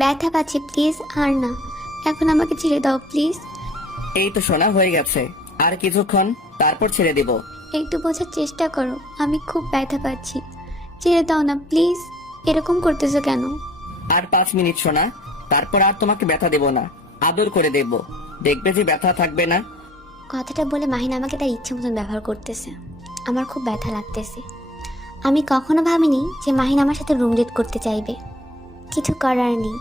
ব্যথা পাচ্ছি, প্লিজ আর না। এখন আমাকে ছেড়ে দাও প্লিজ। এই তো শোনা হয়ে গেছে, আর কিছুক্ষণ তারপর ছেড়ে দিব। একটু বোঝার চেষ্টা করো, আমি খুব ব্যথা পাচ্ছি। ছেড়ে দাও না প্লিজ। এরকম করতেছো কেন? আর 5 মিনিট শোনা, তারপর আর তোমাকে ব্যথা দেব না, আদর করে দেব, দেখবে যে ব্যথা থাকবে না। কথাটা বলে মাহিন আমাকে তার ইচ্ছে মতন ব্যবহার করতেছে। আমার খুব ব্যথা লাগতেছে। আমি কখনো ভাবিনি যে মাহিন আমার সাথে রুম ডেট করতে চাইবে। কিছু করার নেই,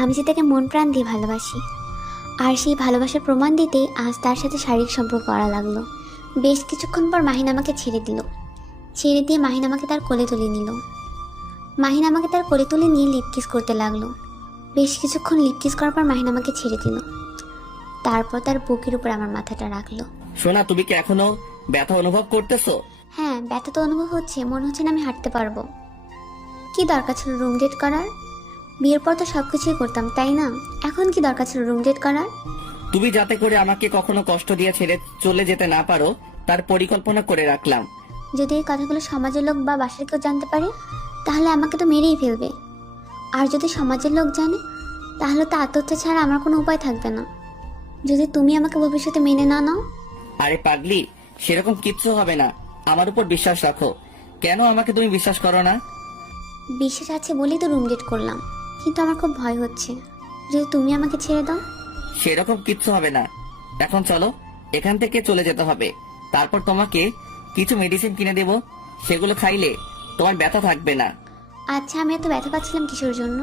আমি যে তাকে মন প্রাণ দিয়ে ভালোবাসি। আর সেই ভালোবাসার প্রমাণ দিতে আজ তার সাথে শারীরিক সম্পর্ক করা লাগলো। বেশ কিছুক্ষণ পর মাহিন আমাকে ছেড়ে দিল। ছেড়ে দিয়ে মাহিন আমাকে তার কোলে তুলে নিল। মাহিন আমাকে তার কোলে তুলে নিয়ে লিপ কিস করতে লাগলো। বেশ কিছুক্ষণ লিপ কিস করার পর মাহিন আমাকে ছেড়ে দিল। তারপর তার বুকের উপর আমার মাথাটা রাখলো। শোনা, তুমি কি এখনো ব্যথা অনুভব করতেছো? হ্যাঁ, ব্যথা তো অনুভব হচ্ছে, মনে হচ্ছে না আমি হাঁটতে পারবো। কি দরকার ছিল রুম ডেট করার? বিয়ের পর তো সবকিছুই করতাম, তাই না? এখন কি দরকার ছিল রুম ডেট করার? তুমি যাতে করে আমাকে কখনো কষ্ট দিয়ে ছেড়ে চলে যেতে না পারো, তার পরিকল্পনা করে রাখলাম। যদি এই কথাগুলো সমাজের লোক বা বাসার কেউ জানতে পারে, তাহলে আমাকে তো মেরেই ফেলবে। আর যদি সমাজের লোক জানে, তাহলে তো আত্মহত্যা ছাড়া আমার কোনো উপায় থাকবে না। যদি তুমি আমাকে ভবিষ্যতে মেনে না নাও। আরে পাগলি, সেরকম কিচ্ছু হবে না, আমার উপর বিশ্বাস রাখো। কেন আমাকে তুমি বিশ্বাস করো না? বিশ্বাস আছে বলেই তো রুম ডেট করলাম, কিন্তু আমার খুব ভয় হচ্ছে যদি তুমি আমাকে ছেড়ে দাও। সেরকম কিচ্ছু হবে না। এখন চলো, এখান থেকে চলে যেতে হবে। তারপর তোমাকে কিছু মেডিসিন কিনে দেব, সেগুলো খাইলে তোমার ব্যথা থাকবে না। আচ্ছা, আমি এত ব্যথা পাচ্ছিলাম কিসের জন্য?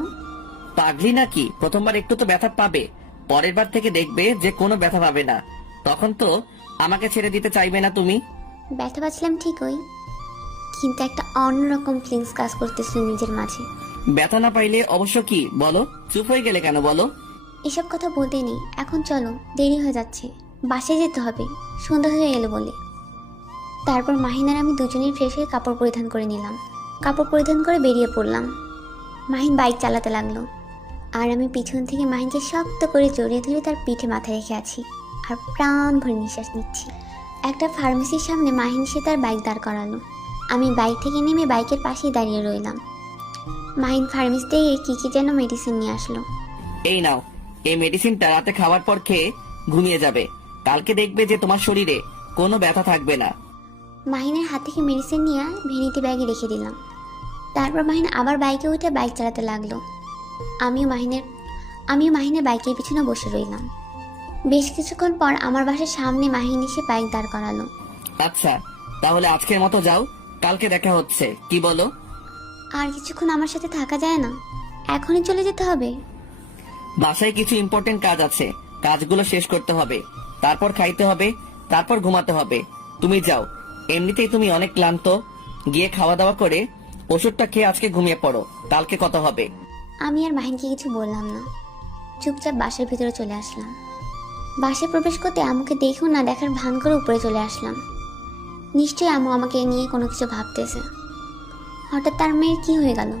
পাগলি নাকি? প্রথমবার একটু তো ব্যথা পাবে, পরের বার থেকে দেখবে যে কোনো ব্যথা পাবে না। তখন তো আমাকে ছেড়ে দিতে চাইবে না তুমি। ব্যথা পাচ্ছিলাম ঠিকই, কিন্তু একটা অন্যরকম ফিলিংস কাজ করতেছিল নিজের মাঝে। ব্যথা না পাইলে অবশ্য কি বলো? চুপ হয়ে গেলে কেন বলো? এসব কথা বলতে নেই, এখন চলো, দেরি হয়ে যাচ্ছে, বাসায় যেতে হবে, সন্ধ্যা হয়ে এলো বলে। তারপর মাহিন আর আমি দুজনেই ফ্রেশ হয়ে কাপড় পরিধান করে নিলাম। কাপড় পরিধান করে বেরিয়ে পড়লাম। মাহিন বাইক চালাতে লাগলো, আর আমি পিছন থেকে মাহিনকে শক্ত করে জড়িয়ে ধরে তার পিঠে মাথা রেখে আছি আর প্রাণ ভরে নিঃশ্বাস নিচ্ছি। একটা ফার্মেসির সামনে মাহিন সে তার বাইক দাঁড় করালো। আমি বাইক থেকে নেমে বাইকের পাশেই দাঁড়িয়ে রইলাম। মাহিন ফার্মেসি থেকে কি যেন মেডিসিন নিয়ে আসলো। এই নাও, এই মেডিসিনটা রাতে খাওয়ার পর খেয়ে ঘুমিয়ে যাবে। কালকে দেখবে যে তোমার শরীরে কোনো ব্যথা থাকবে না। মাহিনের হাত থেকে মেডিসিন নিয়ে ভ্যানিটি ব্যাগে রেখে দিলাম। তারপর মাহিন আবার বাইকে উঠে বাইক চালাতে লাগলো। আমিও মাহিনের বাইকের পিছনে বসে রইলাম। বেশ কিছুক্ষণ পর আমার বাসার সামনে মাহিন এসে বাইক দাঁড় করালো। আচ্ছা, তাহলে আজকের মতো যাও, কালকে দেখা হচ্ছে, কি বলো? আর কিছুক্ষণ আমার সাথে থাকা যায় না? এখনই চলে যেতে হবে? বাসায় কিছু ইম্পর্টেন্ট কাজ আছে, কাজগুলো শেষ করতে হবে, তারপর খাইতে হবে, তারপর ঘুমাতে হবে। তুমি যাও, এমনিতেই তুমি অনেক ক্লান্ত। গিয়ে খাওয়া দাওয়া করে ওষুধটা খেয়ে আজকে ঘুমিয়ে পড়ো, কালকে কথা হবে। আমি আর মাহিনকে কিছু বললাম না, চুপচাপ বাসার ভিতরে চলে আসলাম। বাসায় প্রবেশ করতে আম্মুকে দেখেও না দেখার ভান করে উপরে চলে আসলাম। নিশ্চয়ই আম্মু আমাকে নিয়ে কোনো কিছু ভাবতেছে। হঠাৎ তার মেয়ের কি হয়ে গেল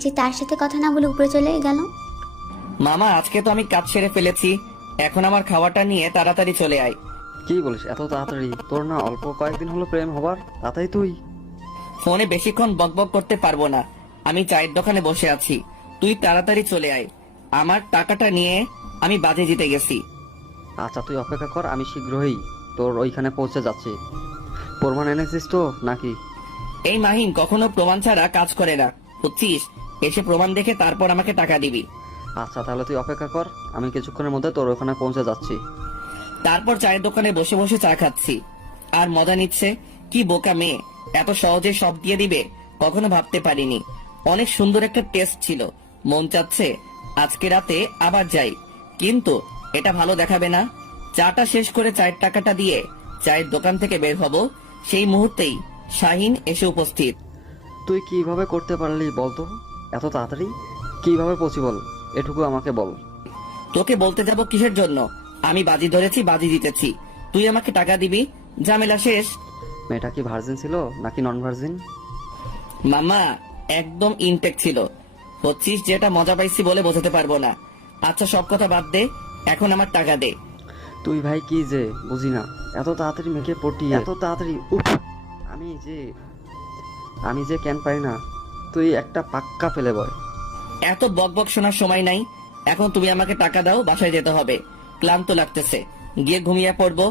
যে তার সাথে কথা না বলে উপরে চলে গেল? মামা, আজকে তো আমি কাজ সেরে ফেলেছি, এখন আমার খাওয়াটা নিয়ে তাড়াতাড়ি চলে আয়। কি বলিস এত তাড়াতাড়ি? তোর না অল্প কয়েকদিন হলো প্রেম হবার, তাতেই তুই? ফোনে বেশিক্ষণ বকবক করতে পারবো না, আমি চায়ের দোকানে বসে আছি, তুই তাড়াতাড়ি চলে আয়। আমার টাকাটা নিয়ে আমি বাজে জিতে গেছি। আচ্ছা তুই অপেক্ষা কর, আমি শীঘ্রই তোর ওইখানে পৌঁছে যাচ্ছি। প্রমাণ এনেছিস তো নাকি? এই মাহিন কখনো প্রমাণ ছাড়া কাজ করে না, বুঝছিস? এসে প্রমাণ দেখে তারপর আমাকে টাকা দিবি। আচ্ছা তাহলে তুই অপেক্ষা কর, আমি কিছুক্ষণের মধ্যে তোর ওখানে পৌঁছে যাচ্ছি। তারপর চায়ের দোকানে বসে বসে চা খাচ্ছি আর মজা নিচ্ছে। কি বোকা মেয়ে, এত সহজে সব দিয়ে দিবে কখনো ভাবতে পারিনি। অনেক সুন্দর একটা টেস্ট ছিল, মন চাচ্ছে আজকে রাতে আবার যাই, কিন্তু এটা ভালো দেখাবে না। চাটা শেষ করে চায়ের টাকাটা দিয়ে চায়ের দোকান থেকে বের হব, সেই মুহূর্তেই শাহিন এসে উপস্থিত। তুই কিভাবে করতে পারলি বলতো এত তাড়াতাড়ি? কিভাবে পসিবল এটুকু আমাকে বল। তোকে বলতে যাব কিসের জন্য? আমি বাজি ধরেছি, বাজি জিতেছি, তুই আমাকে টাকা দিবি, ঝামেলা শেষ। মেয়েটা কি ভার্জিন ছিল নাকি নন ভার্জিন? মামা, একদম ইনটেক ছিল, হচ্ছিস যেটা মজা পাইছি বলে বোঝাতে পারবো না। আচ্ছা সব কথা বাদ দে, এখন আমার টাকা দে। তুই ভাই কি যে বুঝি না, এত তাড়াতাড়ি মেখে পড়ি, এত তাড়াতাড়ি উফ! আমি যে কেন পারি না, তুই একটা পাক্কা ফেলে বয়। এত বকবক শোনার সময় নাই। এখন তুমি আমাকে টাকা দাও, বাসায় যেতে হবে। ক্লান্ত লাগতেছে, গিয়ে ঘুমিয়ে পড়বো।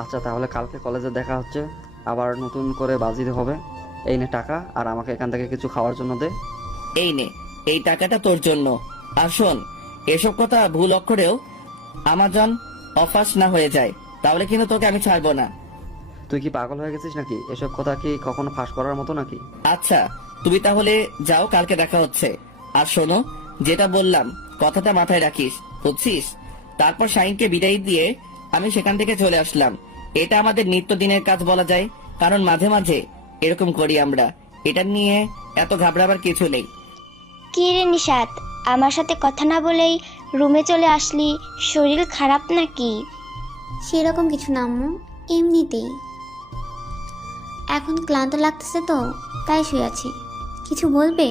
আচ্ছা তাহলে কালকে কলেজে দেখা হচ্ছে, আবার নতুন করে বাজিতে হবে। এই নে টাকা, আর আমাকে এখান থেকে কিছু খাওয়ার জন্য দে। এই নে, এই টাকাটা তোর জন্য। আর শোন, এসব কথা ভুল অক্ষরেও আমাজন অফাস না হয়ে যায়, তাহলে কিন্তু তোকে আমি ছাড়বো না। তুই কি পাগল হয়ে গেছিস নাকি? এসব কথা কি কখনো ফাঁস করার মতো নাকি? আচ্ছা, তুমি তাহলে যাও, কালকে দেখা হচ্ছে। আর শোনো, যেটা বললাম কথাটা মাথায় রাখিস, বুঝছিস? তারপর শাহিনকে বিদায় দিয়ে আমি সেখান থেকে চলে আসলাম। এটা আমাদের নিত্যদিনের কাজ বলা যায়, কারণ মাঝে মাঝে এরকম করি আমরা। এটা নিয়ে এত ঘাবড়াবার কিছু নেই। কি রে নিশাত, আমার সাথে কথা না বলেই রুমে চলে আসলি, শরীর খারাপ নাকি? সেরকম কিছু না আম্মু, এমনিতেই। এখন ক্লান্ত লাগতেছে তো, তাই শুয়ে আছি। কিছু বলবে?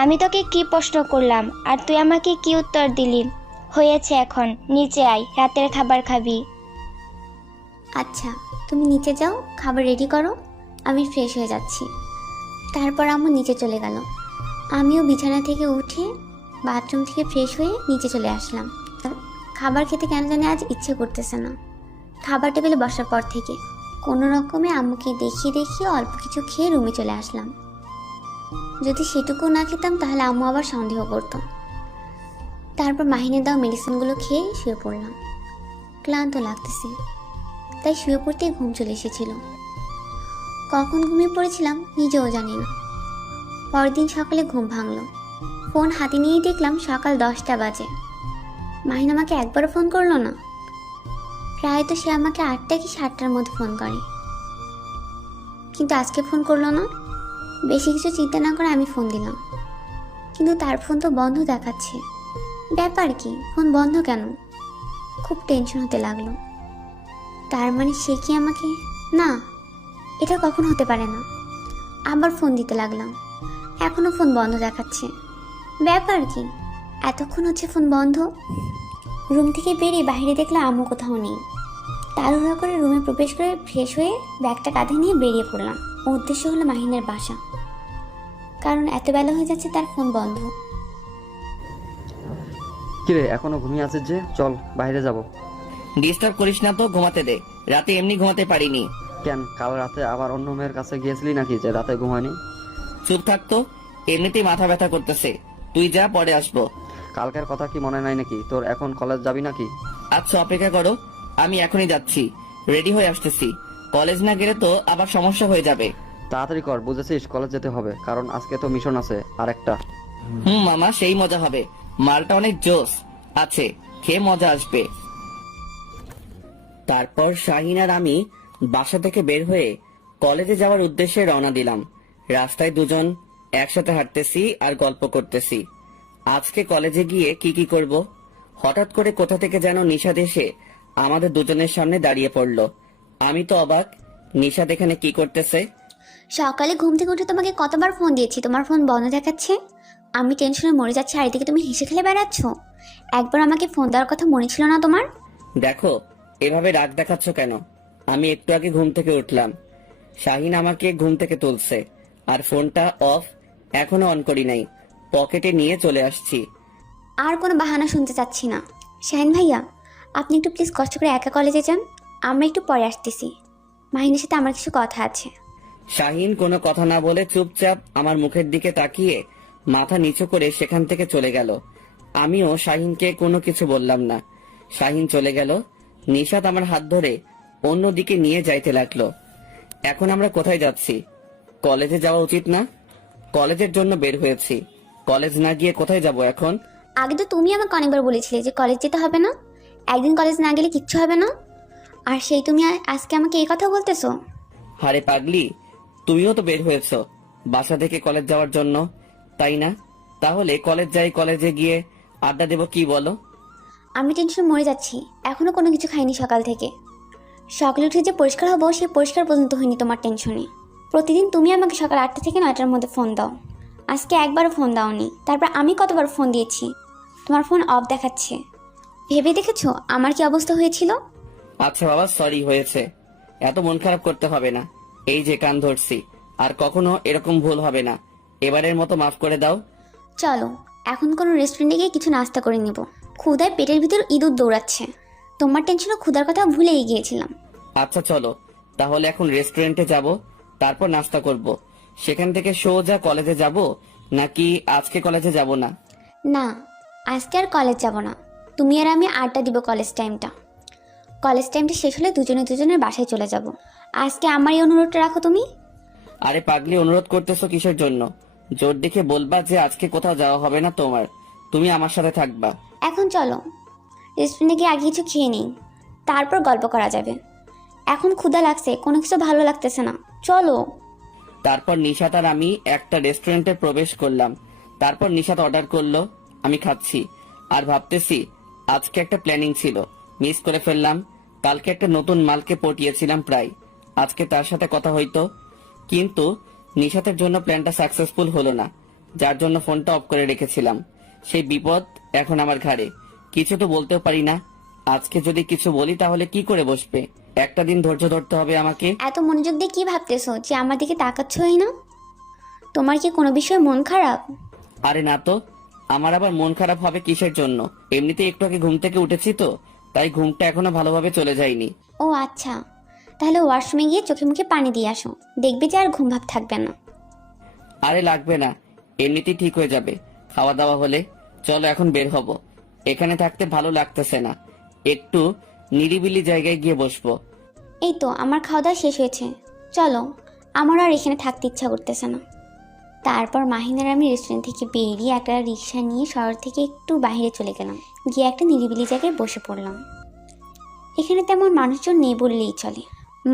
আমি তোকে কি প্রশ্ন করলাম আর তুই আমাকে কি উত্তর দিলি? হয়েছে, এখন নিচে আয়, রাতের খাবার খাবি। আচ্ছা, তুমি নিচে যাও, খাবার রেডি করো, আমি ফ্রেশ হয়ে যাচ্ছি। তারপর আম্মু নিচে চলে গেল। আমিও বিছানা থেকে উঠে বাথরুম থেকে ফ্রেশ হয়ে নিচে চলে আসলাম। খাবার খেতে কেন জানি আজ ইচ্ছে করতেছে না। খাবার টেবিলে বসার পর থেকে কোনো রকমে আম্মুকে দেখিয়ে দেখিয়ে অল্প কিছু খেয়ে রুমে চলে আসলাম। যদি সেটুকু না খেতাম তাহলে আম্মু আবার সন্দেহ করতো। তারপর মাহিনের দেওয়া মেডিসিনগুলো খেয়ে শুয়ে পড়লাম। ক্লান্ত লাগতেছে, তাই শুয়ে পড়তেই ঘুম চলে এসেছিল। কখন ঘুমিয়ে পড়েছিলাম নিজেও জানি না। পরের দিন সকালে ঘুম ভাঙলো। ফোন হাতে নিয়েই দেখলাম সকাল 10টা বাজে। মাহিন আমাকে একবারও ফোন করলো না। প্রায় তো সে আমাকে 8টা কি 7টার মধ্যে ফোন করে, কিন্তু আজকে ফোন করলো না। বেশি কিছু চিন্তা না করে আমি ফোন দিলাম, কিন্তু তার ফোন তো বন্ধ দেখাচ্ছে। ব্যাপার কি, ফোন বন্ধ কেন? খুব টেনশন হতে লাগলো। তার মানে সে কি আমাকে... না, এটা কখন হতে পারে না। আবার ফোন দিতে লাগলাম, এখনো ফোন বন্ধ দেখাচ্ছে। ব্যাপার কি, এতক্ষণ হচ্ছে ফোন বন্ধ। রুম থেকে বেরিয়ে বাইরে দেখলাম আম্মু কোথাও নেই। তাড়াহুড়া করে রুমে প্রবেশ করে ফ্রেশ হয়ে ব্যাগটা কাঁধে নিয়ে বেরিয়ে পড়লাম। উদ্দেশ্য হলো মাহিনের বাসা, কারণ এত বেলা হয়ে যাচ্ছে, তার ফোন বন্ধ। কিরে এখনো ঘুমিয়ে আছিস যে? চল বাইরে যাব। ডিস্টার্ব করিস না তো, ঘুমাতে দে। রাতে এমনি ঘুমাতে পারিনি। কেন, কাল রাতে আবার অন্য মেয়ের কাছে গিয়েছিলি নাকি যে রাতে ঘুমায়নি? চুপ থাকতো, এমনিতেই মাথা ব্যথা করতেছে। তুই যা, পরে আসবো। কালকের কথা কি মনে নাই নাকি তোর? এখন কলেজ যাবি নাকি? আচ্ছা, অপেক্ষা করো, আমি এখনই যাচ্ছি, রেডি হয়ে আসতেছি। কলেজ না গেলে তো আবার সমস্যা হয়ে যাবে। তাড়াতাড়ি কর, বুঝেছিস? কলেজ যেতে হবে, কারণ আজকে তো মিশন আছে আরেকটা। মামা, সেই মজা হবে। মালটা অনেক জোস আছে, খেয়ে মজা আসবে। তারপর শাহিন আর আমি বাসা থেকে বের হয়ে কলেজে যাওয়ার উদ্দেশ্যে রওনা দিলাম। রাস্তায় দুজন একসাথে হাঁটতেছি আর গল্প করতেছি। আজকে কলেজে গিয়ে কি কি করব। হঠাৎ করে কোথা থেকে যেন নিশাদ এসে আমাদের দুজনের সামনে দাঁড়িয়ে পড়লো। আমি তো অবাক, নিশাদ এখানে কি করতেছে? সকালে ঘুম থেকে উঠে তোমাকে কতবার ফোন দিয়েছি, তোমার ফোন বন্ধ দেখাচ্ছে। আমি টেনশনে মরে যাচ্ছি, আর এদিকে তুমি হেসে খেলে বেড়াচ্ছ। একবার আমাকে ফোন দেওয়ার কথা মনে ছিল না তোমার? দেখো, এভাবে রাগ দেখাচ্ছ কেন? আমি একটু আগে ঘুম থেকে উঠলাম, শাহিন আমাকে ঘুম থেকে তুলছে, আর ফোনটা অফ, এখনো অন করি নাই, পকেটে নিয়ে চলে আসছি। আর কোনো বাহানা শুনতে চাচ্ছি না। শাহিন ভাইয়া, আপনি একটু প্লিজ কষ্ট করে একা কলেজে যান, আমরা একটু পরে আসতেছি। মাহিনের সাথে আমার কিছু কথা আছে। শাহিন কোনো কথা না বলে চুপচাপ আমার মুখের দিকে তাকিয়ে মাথা নিচু করে সেখান থেকে চলে গেল। আমিও শাহিনকে কোনো কিছু বললাম না। শাহিন চলে গেল। নিশাত আমার হাত ধরে অন্যদিকে নিয়ে যাইতে লাগলো। এখন আমরা কোথায় যাচ্ছি? কলেজে যাওয়া উচিত না? কলেজের জন্য বের হয়েছি, কলেজ না গিয়ে কোথায় যাব এখন? আগে তো তুমি আমাকে অনেকবার বলেছিলে যে কলেজ যেতে হবে না, একদিন কলেজ না গেলে কিচ্ছু হবে না, আর সেই তুমি আজকে আমাকে এই কথা বলতেছো? হারে পাগলি, তুমিও তো বের হয়েছো বাসা থেকে কলেজ যাওয়ার জন্য, তাই না? তাহলে কলেজ যাই, কলেজে গিয়ে আড্ডা দেবো, কি বলো? আমি টেনশনে মরে যাচ্ছি, এখনো কোনো কিছু খাইনি সকাল থেকে। সকালে উঠে যে পরিষ্কার হবো সে পরিষ্কার পর্যন্ত হয়নি তোমার টেনশনে। প্রতিদিন তুমি আমাকে সকাল 8টা থেকে 9টার মধ্যে ফোন দাও, আজকে একবারও ফোন দাওনি। তারপর আমি কতবার ফোন দিয়েছি, তোমার ফোন অফ দেখাচ্ছে। ভেবে দেখেছো আমার কি অবস্থা হয়েছিল? আচ্ছা বাবা, সরি, হয়েছে, এত মন খারাপ করতে হবে না। এই যে কান ধরছি, আর কখনো এরকম ভুল হবে না, এবারের মতো মাফ করে দাও। চলো এখন কোনো রেস্টুরেন্টে গিয়ে কিছু নাস্তা করে নিব। ক্ষুধায় পেটের ভিতর ইঁদুর দৌড়াচ্ছে। তোমার টেনশনে ক্ষুধার কথা ভুলেই গিয়েছিলাম। আচ্ছা চলো, তাহলে এখন রেস্টুরেন্টে যাব, তারপর নাস্তা করব। সেখান থেকে সোজা কলেজে যাব, নাকি আজকে কলেজে যাব না? না, আজকে আর কলেজ যাব না। তুমি আর আমি আড্ডা দিব কলেজ টাইমটা। কলেজ টাইমটা শেষ হলে দুজনে দুজনের বাসায় চলে যাব। আজকে আমার এই অনুরোধটা রাখো তুমি। আরে পাগলি, অনুরোধ করতেছো কিসের জন্য? জোর দেখে বলবা যে আজকে কোথাও যাওয়া হবে না তোমার, তুমি আমার সাথে থাকবা। এখন চলো রেস্টুরেন্টে গিয়ে আগে কিছু খেয়ে নিই, তারপর গল্প করা যাবে। এখন ক্ষুধা লাগছে, কোনো কিছু ভালো লাগতেছে না, চলো। তারপর নিশাত আর আমি একটা রেস্টুরেন্টে প্রবেশ করলাম। তারপর নিশাত অর্ডার করলো, আমি খাচ্ছি আর ভাবতেছি আজকে একটা প্ল্যানিং ছিল, মিস করে ফেললাম। কালকে একটা নতুন মালকে পটিয়েছিলাম প্রায়, আজকে তার সাথে কথা হইতো, কিন্তু নিশাতের জন্য প্ল্যানটা সাকসেসফুল হলো না, যার জন্য ফোনটা অফ করে রেখেছিলাম। সেই বিপদ এখন আমার ঘাড়ে, কিছু তো বলতেও পারি না। আজকে যদি কিছু বলি তাহলে কি করে বসবে? একটা দিন ধৈর্য ধরতে হবে আমাকে। এত মনোযোগ দিয়ে কি ভাবতেছো যে আমার দিকে তাকাচ্ছই না? তোমার কি কোনো বিষয়ে মন খারাপ? আরে না তো, আমার আবার মন খারাপ হবে কিসের জন্য? এমনিতে একটু আগে ঘুম থেকে উঠেছি তো, তাই ঘুমটা এখনো ভালোভাবে চলে যায়নি। ও আচ্ছা, তাহলে ওয়াশরুমে গিয়ে চোখে মুখে পানি দিয়ে আসো, দেখবে যে আর ঘুম ভাব থাকবে না। আরে লাগবে না, এমনিতেই ঠিক হয়ে যাবে খাওয়া দাওয়া হলে। চলো এখন বের হব, এখানে থাকতে ভালো লাগতেছে না, একটু নিরিবিলি জায়গায় গিয়ে বসবো। এই তো আমার খাওয়া দাওয়া শেষ হয়েছে, চলো। আমার আর এখানে থাকতে ইচ্ছা করতেছে না। তারপর মাহিনার আমি রেস্টুরেন্ট থেকে বেরিয়ে একটা রিক্সা নিয়ে শহর থেকে একটু বাইরে চলে গেলাম, গিয়ে একটা নিরিবিলি জায়গায় বসে পড়লাম। এখানে তেমন মানুষজন নেই বললেই চলে।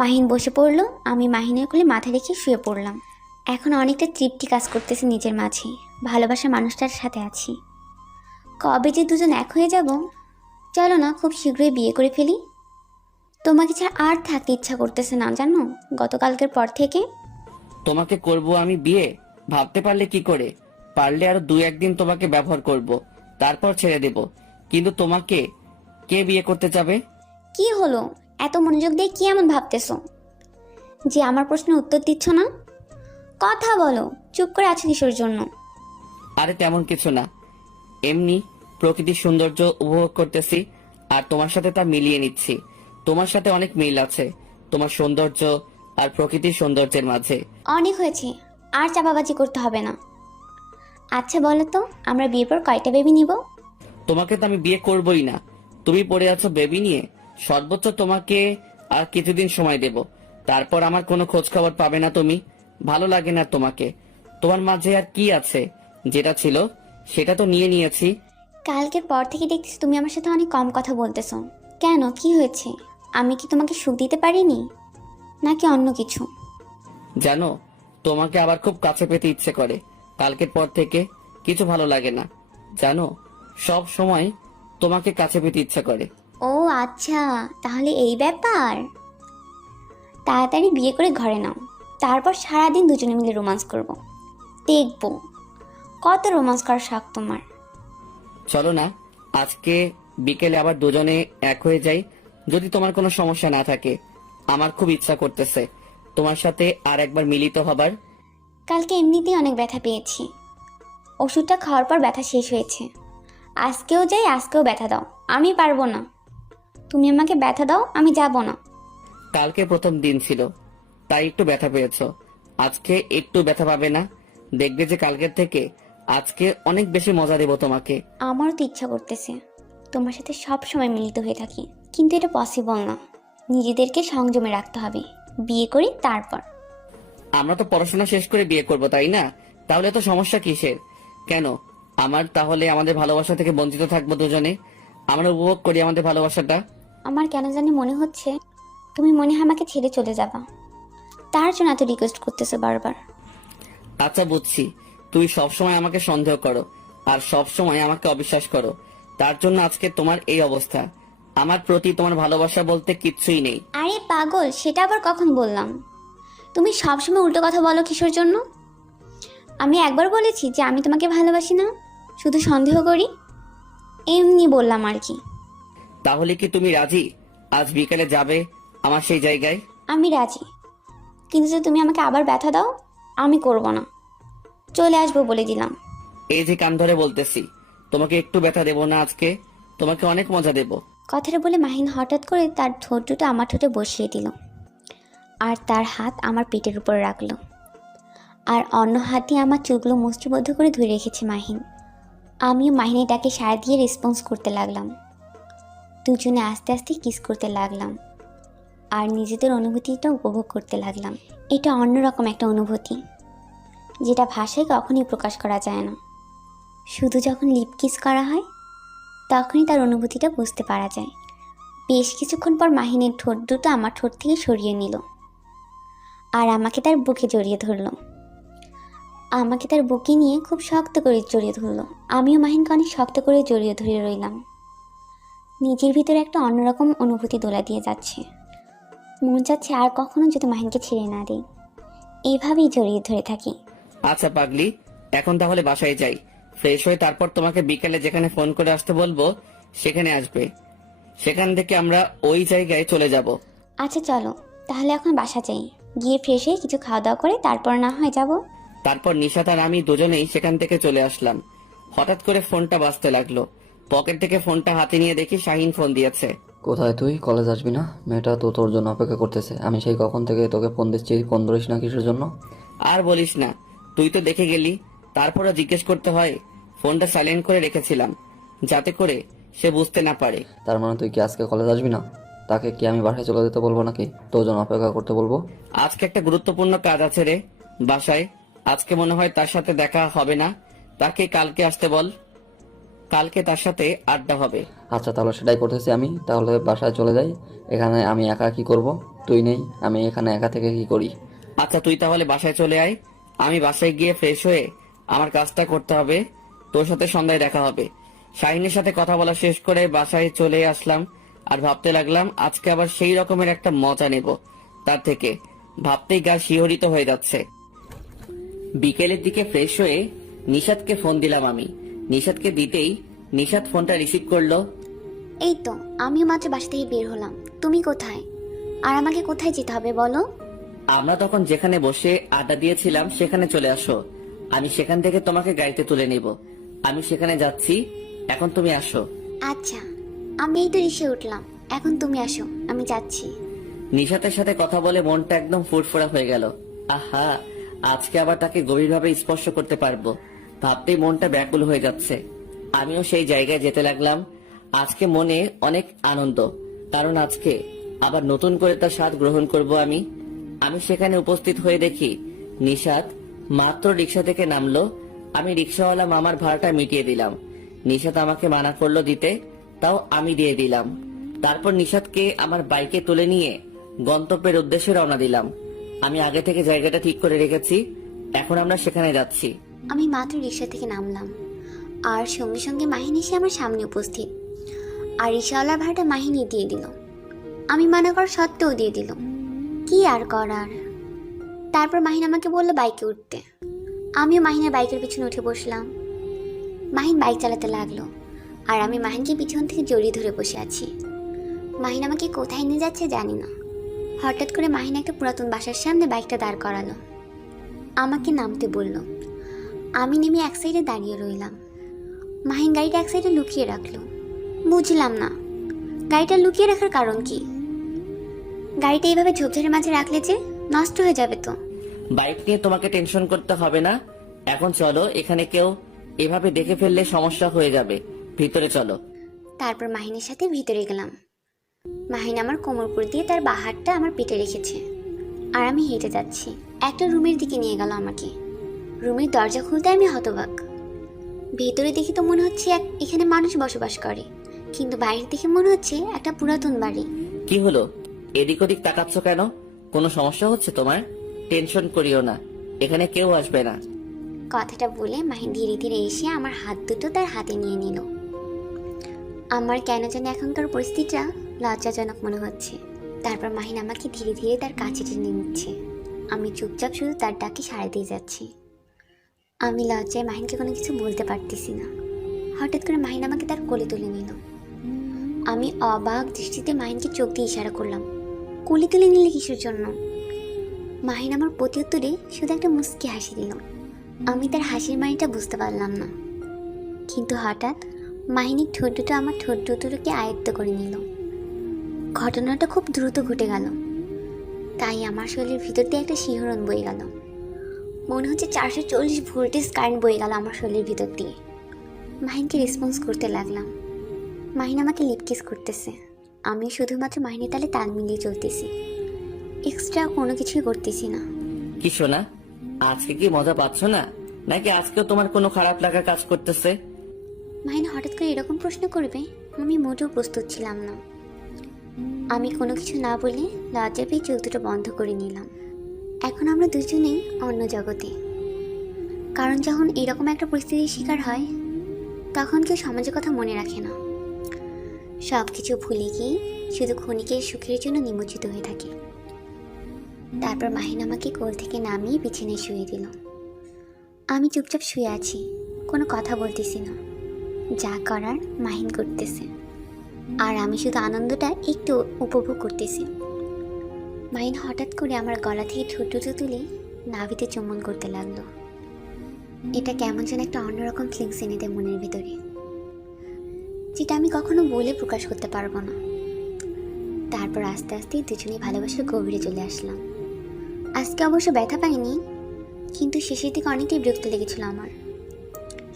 মাহিন বসে পড়লো, আমি মাহিনের কোলে মাথা রেখে শুয়ে পড়লাম। এখন অনেকটা তৃপ্তি কাজ করতেছে নিজের মাঝে, ভালোবাসা মানুষটার সাথে আছি। কবে যে দুজন এক হয়ে যাব। চলো না খুব শীঘ্রই বিয়ে করে ফেলি। তোমাকে ছাড়া আর থাকতে ইচ্ছা করতেছে না জানো, গতকালকের পর থেকে। তোমাকে করব আমি বিয়ে, ভাবতে পারলে কি করে? পারলে আরো 2-1 দিন তোমাকে ব্যবহার করব, তারপর ছেড়ে দেব। কিন্তু তোমাকে কে বিয়ে করতে যাবে? কি হলো, এত মনোযোগ দিয়ে কি এমন ভাবতেছো যে আমার প্রশ্নের উত্তর দিচ্ছ না? কথা বলো, চুপ করে আছো কিসের জন্য? আরে তেমন কিছু না, এমনি প্রকৃতির সৌন্দর্য উপভোগ করতেছি আর তোমার সাথে তা মিলিয়ে নিচ্ছি। তোমার সাথে অনেক মিল আছে তোমার সৌন্দর্য আর প্রকৃতির সৌন্দর্যের মাঝে। অনেক হয়েছে, আর চাপাবাজি করতে হবে না। আচ্ছা বলো তো, আমরা বিয়ের পর কয়টা বেবি নিব? তোমাকে তো আমি বিয়ে করবই না, তুমি পড়ে আছো বেবি নিয়ে। সর্বোচ্চ তোমাকে আর কিছুদিন সময় দেব, তারপর আমার কোনো খোঁজ খবর পাবে না তুমি। ভালো লাগে না তোমাকে। তোমার মাঝে আর কি আছে? যেটা ছিল সেটা তো নিয়ে নিয়েছি। কালকের পর থেকে দেখতেছি তুমি আমার সাথে অনেক কম কথা বলতেছো। কেন, কি হয়েছে? আমি কি তোমাকে সুখ দিতে পারিনি, নাকি অন্য কিছু? জানো, তোমাকে আবার খুব কাছে পেতে ইচ্ছে করে। কালকের পর থেকে কিছু ভালো লাগে না, জানো, সব সময় তোমাকে কাছে পেতে ইচ্ছা করে। ও আচ্ছা, তাহলে এই ব্যাপার। তাড়াতাড়ি বিয়ে করে ঘরে নাও, তারপর সারাদিন দুজনে মিলে রোমান্স করব। দেখবো কত রোমান্স করার শখ তোমার। চলো না, আজকে বিকেলে আবার দুজনে এক হয়ে যাই, যদি তোমার কোনো সমস্যা না থাকে। আমার খুব ইচ্ছা করতেছে তোমার সাথে আর একবার মিলিত হবার। কালকে এমনিতেই অনেক ব্যথা পেয়েছি, ওষুধটা খাওয়ার পর ব্যথা শেষ হয়েছে। আজকেও যাই, আজকেও ব্যথা দাও, আমি পারবো না। তুমি আমাকে ব্যথা দাও, আমি যাব না। কালকে প্রথম দিন ছিল, তাই একটু ব্যথা পেয়েছো, আজকে একটু ব্যথা পাবে না। দেখবে যে কালকের থেকে আজকে অনেক বেশি মজা দেব তোমাকে। আমারও তো ইচ্ছা করতেছে তোমার সাথে সব সময় মিলিত হয়ে থাকি, কিন্তু এটা পসিবল না। নিজেদেরকে সংযমে রাখতে হবে, বিয়ে করি তারপর। আমরা তো পড়াশোনা শেষ করে বিয়ে করব, তাই না? তাহলে তো সমস্যা কিসের? কেন আমার তাহলে আমাদের ভালোবাসা থেকে বঞ্চিত থাকবো দুজনে? আমরা উপভোগ করি আমাদের ভালোবাসাটা। আমার কেন জানি মনে হচ্ছে তুমি মনে হয় আমাকে ছেড়ে চলে যাবা, তার জন্য এত রিকোয়েস্ট করতেছো বারবার। আচ্ছা বুঝছি, তুমি সবসময় আমাকে সন্দেহ করো আর সবসময় আমাকে অবিশ্বাস করো, তার জন্য আজকে তোমার এই অবস্থা। আমার প্রতি তোমার ভালোবাসা বলতে কিচ্ছুই নেই। আরে পাগল, সেটা আবার কখন বললাম? তুমি সবসময় উল্টো কথা বলো কিসের জন্য? আমি একবার বলেছি যে আমি তোমাকে ভালোবাসি না, শুধু সন্দেহ করি? এমনি বললাম আর কি। তাহলে কি তুমি রাজি আজ বিকেলে যাবে আমার সেই জায়গায়? আমি রাজি, কিন্তু যদি তুমি আমাকে আবার ব্যথা দাও, আমি করব না, চলে আসবো বলে দিলাম। এই যে কান ধরে বলতেছি, তোমাকে একটু ব্যথা দেবো না আজকে, তোমাকে অনেক মজা দেবো। কথাটা বলে মাহিন হঠাৎ করে তার ঠোঁট দুটো আমার ঠোঁটে বসিয়ে দিল আর তার হাত আমার পেটের উপর রাখলো আর অন্য হাত দিয়ে আমার চুলগুলো মুষ্টিবদ্ধ করে ধরে রেখেছে মাহিন। আমিও মাহিনের ডাকে সাড়া দিয়ে রেসপন্স করতে লাগলাম। দুজনে আস্তে আস্তে কিস করতে লাগলাম আর নিজেদের অনুভূতিটা উপভোগ করতে লাগলাম। এটা অন্যরকম একটা অনুভূতি, যেটা ভাষায় কখনই প্রকাশ করা যায় না। শুধু যখন লিপ কিস করা হয় তখনই তার অনুভূতিটা বুঝতে পারা যায়। বেশ কিছুক্ষণ পর মাহিনের ঠোঁট দুটো আমার ঠোঁট থেকে সরিয়ে নিল আর আমাকে তার বুকে জড়িয়ে ধরলো। আমাকে তার বুকে নিয়ে খুব শক্ত করে জড়িয়ে ধরলো। আমিও মাহিনকে অনেক শক্ত করে জড়িয়ে ধরে রইলাম। নিজের ভিতরে একটা অন্যরকম অনুভূতি দোলা দিয়ে যাচ্ছে। মন চাচ্ছে আর কখনো যদি মাহিনকে ছেড়ে না দিই, এইভাবেই জড়িয়ে ধরে থাকি। আচ্ছা পাগলি, এখন তাহলে বাসায় যাই, ফ্রেশ হয়ে তারপর তোমাকে বিকেলে যেখানে ফোন করে আসতে বলবো সেখানে আসবে। সেখান থেকে আমরা ওই জায়গায় চলে যাব। আচ্ছা চলো তাহলে এখন বাসা যাই, গিয়ে ফ্রেশ হয়ে কিছু খাওয়া দাওয়া করে তারপর না হয় যাব। তারপর নিশাত আর আমি দুজনেই সেখান থেকে চলে আসলাম। হঠাৎ করে ফোনটা বাজতে লাগলো। পকেট থেকে ফোনটা হাতে নিয়ে দেখি শাহিন ফোন দিয়েছে। কোথায় তুই? কলেজ আসবি না? মেয়েটা তো তোর জন্য অপেক্ষা করতেছে। আমি সেই কখন থেকে তোকে ফোন দিচ্ছি, ফোন ধরিস না কিসের জন্য? আর বলিস না, তুই তো দেখে গেলি, তারপরে জিজ্ঞেস করতে হয়। ফোনটা সাইলেন্ট করে রেখেছিলাম যাতে করে সে বুঝতে না পারে। তার মানে তুই কি আজকে কলেজ আসবি না? তাকে কি আমি বাসায় চলে যেতে বলবো নাকি তোর জন্য অপেক্ষা করতে বলবো? আজকে একটা গুরুত্বপূর্ণ কাজ আছে রে বাসায়। আজকে মনে হয় তার সাথে দেখা হবে না, তাকে কালকে আসতে বল, কালকে তার সাথে আড্ডা হবে। আচ্ছা তাহলে সেটাই করতেছি আমি। তাহলে বাসায় চলে যাই। এখানে আমি একা কি করব? তুই নেই, আমি এখানে একা থেকে কি করি? আচ্ছা তুই তাহলে বাসায় চলে আয়, আমি বাসায় গিয়ে ফ্রেশ হয়ে আমার কাজটা করতে হবে, তোর সাথে সন্ধ্যায় দেখা হবে। শাহিনের সাথে কথা বলা শেষ করে বাসায় চলে আসলাম আর ভাবতে লাগলাম আজকে আবার সেই রকমের একটা মজা নেব। তার থেকে ভাবতেই গা শিহরিত হয়ে যাচ্ছে। বিকেলের দিকে ফ্রেশ হয়ে নিশাতকে ফোন দিলাম আমি। নিশাতকে দিতেই নিশাত ফোনটা রিসিভ করলো। এই তো আমিও মাত্র বাসা থেকে বের হলাম, তুমি কোথায়? আর আমাকে কোথায় যেতে হবে বলো? আমরা তখন যেখানে বসে আড্ডা দিয়েছিলাম সেখানে চলে আসো, আমি সেখান থেকে তোমাকে গাড়িতে তুলে নিব। আমি সেখানে যাচ্ছি, এখন তুমি আসো। আচ্ছা আমি এই তো রিক্সে উঠলাম, এখন তুমি আসো, আমি যাচ্ছি। নিশাতের সাথে কথা বলে মনটা একদম ফুরফুরা হয়ে গেল। আহা, আজকে আবার তাকে গভীরভাবে স্পর্শ করতে পারবো, ভাবতেই মনটা ব্যাকুল হয়ে যাচ্ছে। আমিও সেই জায়গায় যেতে লাগলাম। আজকে মনে অনেক আনন্দ, কারণ আজকে আবার নতুন করে তার স্বাদ গ্রহণ করব আমি। আমি সেখানে উপস্থিত হয়ে দেখি নিশাত মাত্র রিক্সা থেকে নামলো। আমি রিক্সাওয়ালা মামার ভাড়াটা মিটিয়ে দিলাম। নিশাত আমাকে মানা করলো দিতে, তাও আমি দিয়ে দিলাম। তারপর নিশাতকে আমার বাইকে তুলে নিয়ে গন্তব্যের উদ্দেশ্যে রওনা দিলাম। আমি আগে থেকে জায়গাটা ঠিক করে রেখেছি, এখন আমরা সেখানে যাচ্ছি। আমি মাত্র রিক্সা থেকে নামলাম আর সঙ্গে সঙ্গে মাহিন এসে আমার সামনে উপস্থিত। আর রিক্সাওয়ালার ভাড়াটা মাহিনী দিয়ে দিল। আমি মানা করা সত্ত্বেও দিয়ে দিল, কি আর করার। তারপর মাহিন আমাকে বললো বাইকে উঠতে। আমিও মাহিনের বাইকের পিছনে উঠে বসলাম। মাহিন বাইক চালাতে লাগলো আর আমি মাহিনকে পিছন থেকে জড়িয়ে ধরে বসে আছি। মাহিন আমাকে কোথায় নিয়ে যাচ্ছে জানি না। হঠাৎ করে মাহিন একটা পুরাতন বাসার সামনে বাইকটা দাঁড় করালো, আমাকে নামতে বলল। আমি নেমে এক সাইডে দাঁড়িয়ে রইলাম। মাহিন গাড়িটা এক সাইডে লুকিয়ে রাখলো। বুঝলাম না গাড়িটা লুকিয়ে রাখার কারণ কি। গাড়িটা এইভাবে ঝোপঝাড়ের মাঝে রাখলে যে নষ্ট হয়ে যাবে তো। বাইক নিয়ে তোমাকে টেনশন করতে হবে না, এখন চলো, এখানে কেউ এভাবে দেখে ফেললে সমস্যা হয়ে যাবে, ভিতরে চলো। তারপর মাহিনের সাথে ভিতরে গেলাম। মাহিন আমার কোমরপুর দিয়ে তার বাঁ হাতটা আমার পেটে রেখেছে আর আমি হেঁটে যাচ্ছি। একটা রুমের দিকে নিয়ে গেল আমাকে। রুমের দরজা খুলতে আমি হতবাক। ভেতরে দেখি তো মনে হচ্ছে এখানে মানুষ বসবাস করে, কিন্তু বাইরে দেখে মনে হচ্ছে একটা পুরাতন বাড়ি। কি হলো, এদিক ওদিক তাকাচ্ছ কেন? কোনো সমস্যা হচ্ছে তোমার? টেনশন করিও না, এখানে কেউ আসবে না। কথাটা বলে মাহিন ধীরে ধীরে এসে আমার হাত দুটো তার হাতে নিয়ে নিল। আমার কেন যেন এখনকার পরিস্থিতিটা লজ্জাজনক মনে হচ্ছে। তারপর মাহিন আমাকে ধীরে ধীরে তার কাছে টেনে নিচ্ছে। আমি চুপচাপ শুধু তার ডাকে সাড়া দিয়ে যাচ্ছি। আমি লজ্জায় মাহিনকে কোনো কিছু বলতে পারতেছি না। হঠাৎ করে মাহিন আমাকে তার কোলে তুলে নিল। আমি অবাক দৃষ্টিতে মাহিনকে চোখ দিয়ে ইশারা করলাম, কোলে তুলে নিলে কিসের জন্য? মাহিন আমার প্রত্যুত্তরে শুধু একটা মুচকি হাসি দিল। আমি তার হাসির মানেটা বুঝতে পারলাম না। কিন্তু হঠাৎ মাহিনীর ঠোঁট দুটো আমার ঠোঁট দুটোকে আয়ত্ত করে নিল। ঘটনাটা খুব দ্রুত ঘটে গেল, তাই আমার শরীরের ভিতর দিয়ে একটা শিহরণ বয়ে গেল। মনে হচ্ছে 440 ভোল্টেজ কারেন্ট বয়ে গেল আমার শরীরের ভিতর দিয়ে। মাহিনকে রেসপন্স করতে লাগলাম। মাহিন আমাকে লিপকিস করতেছে, আমি শুধুমাত্র মাহিনের তালে তাল মিলিয়ে চলতেছি, এক্সট্রা কোনো কিছুই করতেছি না। কি শোনা, আজকে কি মজা পাচ্ছ না, নাকি আজকেও তোমার কোনো খারাপ লাগা কাজ করতেছে? মাহিন হঠাৎ করে এরকম প্রশ্ন করবে আমি মোটেও প্রস্তুত ছিলাম না। আমি কোনো কিছু না বলে লজ্জা পেয়ে চোখ দুটো বন্ধ করে নিলাম। এখন আমরা দুজনেই অন্য জগতে, কারণ যখন এরকম একটা পরিস্থিতির শিকার হয় তখন কেউ সমাজের কথা মনে রাখে না, সব কিছু ভুলে গিয়ে শুধু ক্ষণিকের সুখের জন্য নিমজ্জিত হয়ে থাকে। তারপর মাহিন আমাকে কোল থেকে নামিয়ে বিছানায় শুয়ে দিল। আমি চুপচাপ শুয়ে আছি, কোনো কথা বলতেছি না, যা করার মাহিন করতেছে আর আমি শুধু আনন্দটা একটু উপভোগ করতেছি। মাহিন হঠাৎ করে আমার গলা থেকে ঠোঁট দুটো তুলে নাভিতে চুম্বন করতে লাগলো। এটা কেমন যেন একটা অন্যরকম ফিলিংস এনে দেয় মনের ভিতরে, যেটা আমি কখনো বলে প্রকাশ করতে পারবো না। তারপর আস্তে আস্তে দুজনেই ভালোবাসার গভীরে চলে আসলাম। আজকে অবশ্য ব্যথা পাইনি, কিন্তু শেষের দিকে অনেকটাই বিরক্ত লেগেছিল আমার,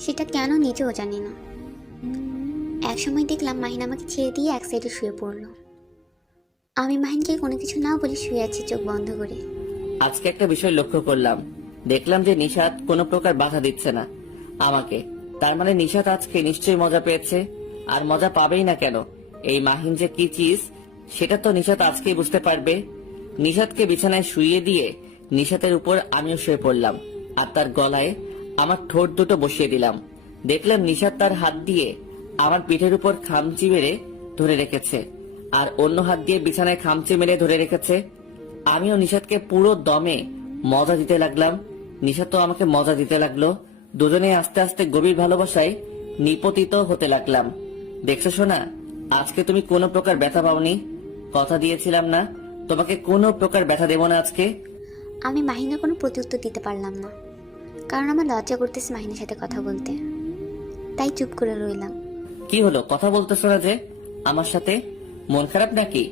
সেটা কেন নিজেও জানি না। এক সময় দেখলাম মাহিন আমাকে ছেড়ে দিয়ে এক সাইডে শুয়ে পড়লো। আমি মাহিনকে কোনো কিছু না বলে শুয়ে আছি চোখ বন্ধ করে। আজকে একটা বিষয় লক্ষ্য করলাম, দেখলাম যে নিশাত কোনো প্রকার বাধা দিচ্ছে না আমাকে। তার মানে নিশাত আজকে নিশ্চয়ই মজা পেয়েছে, আর মজা পাবেই না কেন? এই মাহিন যে কি চিজ সেটা তো নিশাত আজকেই বুঝতে পারবে। নিশাতকে বিছানায় শুইয়ে দিয়ে নিশাতের উপর আমিও শুয়ে পড়লাম, আর তার গলায় আমার ঠোঁট দুটো বসিয়ে দিলাম। দেখলাম নিশাত তার হাত দিয়ে আমার পিঠের উপর খামচি মেরে ধরে রেখেছে, আর অন্য হাত দিয়ে বিছানায় খামচি মেরে ধরে রেখেছে। আমিও নিশাতকে পুরো দমে মজা দিতে লাগলাম, নিশাত তো আমাকে মজা দিতে লাগলো। দুজনে আস্তে আস্তে গভীর ভালোবাসায় নিপতিত হতে লাগলাম। দেখছো শোনা, আজকে তুমি কোনো প্রকার ব্যথা পাওনি? কথা দিয়েছিলাম না তোমাকে কোনো প্রকার ব্যথা দেব না আজকে। আমি মাহিনের কোনো প্রত্যুত্তর দিতে পারলাম না, কারণ আমার লজ্জা করতেছে মাহিনের সাথে কথা বলতে, তাই চুপ করে রইলাম। কি হলো, কথা বলতেছো না যে আমার সাথে? মন খারাপ নাকি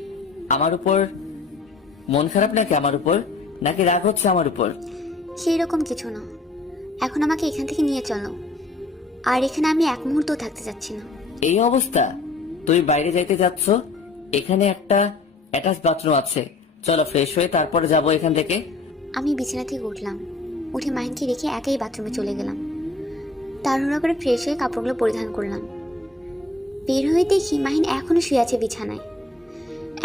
আমার উপর? মন খারাপ নাকি আমার উপর, নাকি রাগ হচ্ছে আমার উপর? সেই রকম কিছু না, এখন আমাকে এখান থেকে নিয়ে চলো, আর এখানে আমি এক মুহূর্তও থাকতে চাচ্ছি না। এই অবস্থা, তুমি বাইরে যাইতে যাচ্ছ? এখানে একটা অ্যাটাচ বাথরুম আছে, চলো ফ্রেশ হয়ে তারপরে যাবো এখান থেকে। আমি বিছানা থেকে উঠলাম, উঠে মাহিনকে রেখে একাই বাথরুমে চলে গেলাম। তাড়াহুড়ো করে ফ্রেশ হয়ে কাপড়গুলো পরিধান করলাম। বের হয়ে দেখি মাহিন এখনো শুয়ে আছে বিছানায়।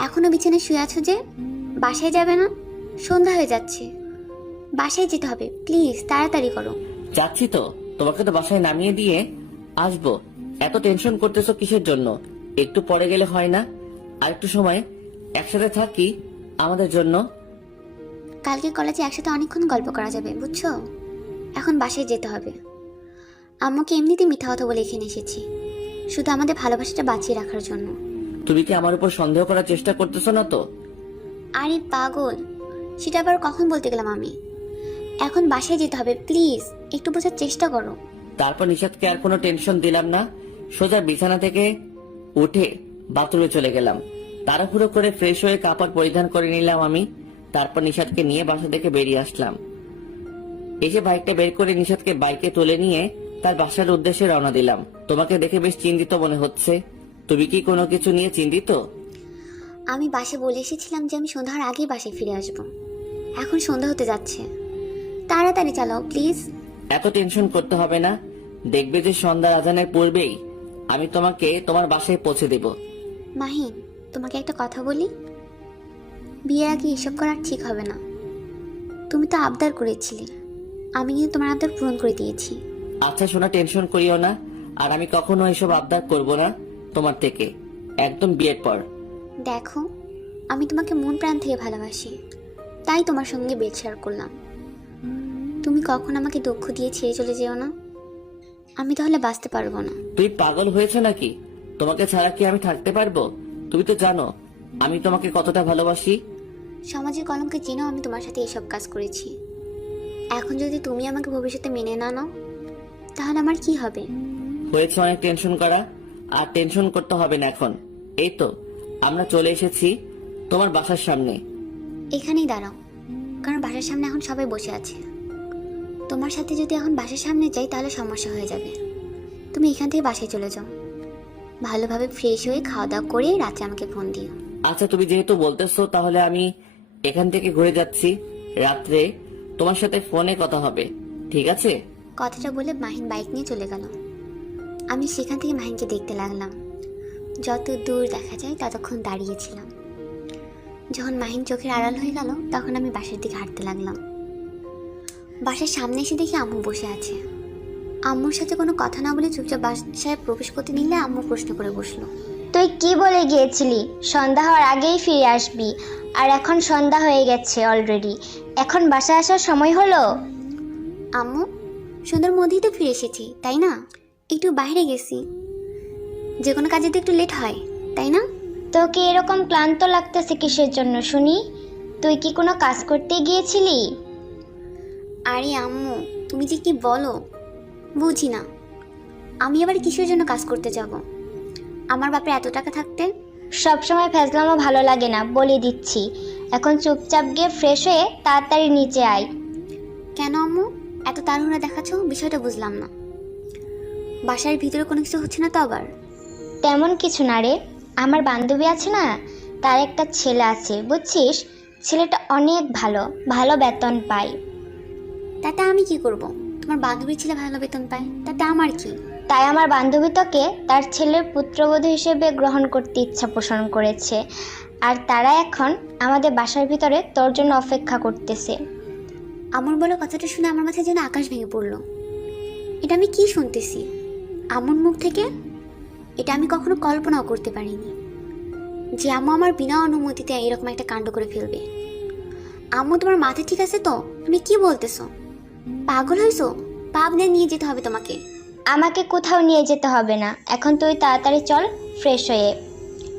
এখনো বিছানায় শুয়ে আছো যে? বাসায় যাবে না? সন্ধ্যা হয়ে যাচ্ছে, বাসায় যেতে হবে, প্লিজ তাড়াতাড়ি করো। যাচ্ছি তো, তোমাকে তো বাসায় নামিয়ে দিয়ে আসবো। এত টেনশন করতেছো কিসের জন্য? একটু পরে গেলে হয় না? আর একটু সময় একসাথে থাকি আমাদের জন্য। কালকে কলেজে একসাথে অনেকক্ষণ গল্প করা যাবে, বুঝছো? এখন বাসায় যেতে হবে। আম্মুকে এমনিতে মিথ্যা কথা বলে এখানে এসেছি, শুধু আমাদের ভালোবাসাটা বাঁচিয়ে রাখার জন্য। তুমি কি আমার উপর সন্দেহ করার চেষ্টা করতেছো না তো? আরে পাগল, সেটা আবার কখন বলতে গেলাম আমি? এখন বাসায় যেতে হবে, প্লিজ একটু বোঝার চেষ্টা করো। তারপর নিশাদকে আর কোনো টেনশন দিলাম না, সোজা বিছানা থেকে উঠে বাথরুমে চলে গেলাম। তাড়াহুড়ো করে ফ্রেশ হয়ে কাপড় পরিধান করে নিলাম আমি। তারপর নিশাদকে নিয়ে বাসা থেকে বেরিয়ে আসলাম। এসে বাইকটা বের করে নিশাদকে বাইকে তুলে নিয়ে তার বাসার উদ্দেশ্যে রওনা দিলাম। তোমাকে দেখে বেশ চিন্তিত মনে হচ্ছে, তুমি কি কোনো কিছু নিয়ে চিন্তিত? আমি বাসে বলে এসেছিলাম যে আমি সন্ধ্যার আগেই বাসায় ফিরে আসবো। এখন সন্ধ্যা হতে যাচ্ছে, তাড়াতাড়ি চালাও প্লিজ। এত টেনশন করতে হবে না, দেখবে যে সন্ধ্যার আজানের পূর্বেই আমি তোমাকে তোমার বাসায় পৌঁছে দেব। মাহিন, তোমাকে একটা কথা বলি, বিয়ের আগে এসব করা ঠিক হবে না। তুমি তো আবদার করেছিলে, আমি কিন্তু তোমার আবদার পূরণ করে দিয়েছি। আচ্ছা শোনা, টেনশন করিও না, আর আমি কখনো এসব আবদার করব না তোমার থেকে, একদম বিয়ের পর। দেখো, আমি তোমাকে মন প্রাণ থেকে ভালোবাসি, তাই তোমার সঙ্গে বেড শেয়ার করলাম। তুমি কখন আমাকে দুঃখ দিয়ে ছেড়ে চলে যেও না, আমি তাহলে বাঁচতে পারবো না। তুই পাগল হয়েছে নাকি? তোমাকে ছাড়া কি আমি থাকতে পারবো? তুমি তো জানো আমি তোমাকে কতটা ভালোবাসি। সমাজের কলঙ্কে জেনেও আমি তোমার সাথে এসব কাজ করেছি। এখন যদি তুমি আমাকে ভবিষ্যতে মেনে না নাও, তাহলে আমার কি হবে? হয়েছে অনেক টেনশন করা, আর টেনশন করতে হবে না এখন। এই তো আমরা চলে এসেছি তোমার বাসার সামনে। এখানেই দাঁড়াও, কারণ বাসার সামনে এখন সবাই বসে আছে। তোমার সাথে যদি এখন বাসার সামনে যাই তাহলে সমস্যা হয়ে যাবে। তুমি এখান থেকে বাসায় চলে যাও, ভালোভাবে ফ্রেশ হয়ে খাওয়া দাওয়া করে রাতে আমাকে ফোন দিও। আচ্ছা, তুমি যেহেতু বলতেছো তাহলে আমি এখান থেকে ঘুরে যাচ্ছি। রাত্রে তোমার সাথে ফোনে কথা হবে, ঠিক আছে? কথাটা বলে মাহিন বাইক নিয়ে চলে গেল। আমি সেখান থেকে মাহিনকে দেখতে লাগলাম। যত দূর দেখা যায় ততক্ষণ দাঁড়িয়েছিলাম। যখন মাহিন চোখের আড়াল হয়ে গেল তখন আমি বাসার দিকে হাঁটতে লাগলাম। বাসার সামনে এসে দেখি আম্মু বসে আছে। আম্মুর সাথে কোনো কথা না বলে চুপচাপ বাসায় প্রবেশ করতে নিলে আম্মু প্রশ্ন করে বসলো, তুই কি বলে গিয়েছিলি সন্ধ্যা হওয়ার আগেই ফিরে আসবি, আর এখন সন্ধ্যা হয়ে গেছে অলরেডি। এখন বাসায় আসার সময় হলো? আম্মু, সন্ধ্যার মধ্যেই তো ফিরে এসেছি, তাই না? একটু বাইরে গেছি, যে কোনো কাজে তো একটু লেট হয়, তাই না? তোকে এরকম ক্লান্ত লাগতেছে কিসের জন্য শুনি? তুই কি কোনো কাজ করতে গিয়েছিলি? আরে আম্মু, তুমি যে কি বলো বুঝি না। আমি আবার কিসের জন্য কাজ করতে যাব? আমার বাপের এত টাকা থাকতে। সবসময় ফ্যাজলামো ভালো লাগে না, বলে দিচ্ছি। এখন চুপচাপ গিয়ে ফ্রেশ হয়ে তাড়াতাড়ি নিচে আয়। কেন আম্মু এত তাড়াহুড়া দেখাচ্ছ? বিষয়টা বুঝলাম না। বাসার ভিতরে কোনো কিছু হচ্ছে না তো আবার? তেমন কিছু না রে, আমার বান্ধবী আছে না, তার একটা ছেলে আছে বুঝছিস। ছেলেটা অনেক ভালো, ভালো বেতন পায়। তাতে আমি কি করব? তোমার বান্ধবীর ছেলে ভালো বেতন পায়, তাতে আমার কি? তাই আমার বান্ধবী তোকে তার ছেলের পুত্রবধূ হিসেবে গ্রহণ করতে ইচ্ছা পোষণ করেছে, আর তারা এখন আমাদের বাসার ভিতরে তোর জন্য অপেক্ষা করতেছে। আমার বলা কথাটা শুনে আমার মাথায় যেন আকাশ ভেঙে পড়লো। এটা আমি কি শুনতেছি আম্মুর মুখ থেকে? এটা আমি কখনো কল্পনাও করতে পারিনি যে আম্মু আমার বিনা অনুমতিতে এরকম একটা কাণ্ড করে ফেলবে। আম্মু, তোমার মাথা ঠিক আছে তো? তুমি কি বলতেছো? পাগল হয়েছো? পাবনা নিয়ে যেতে হবে তোমাকে। আমাকে কোথাও নিয়ে যেতে হবে না, এখন তুই তাড়াতাড়ি চল ফ্রেশ হয়ে।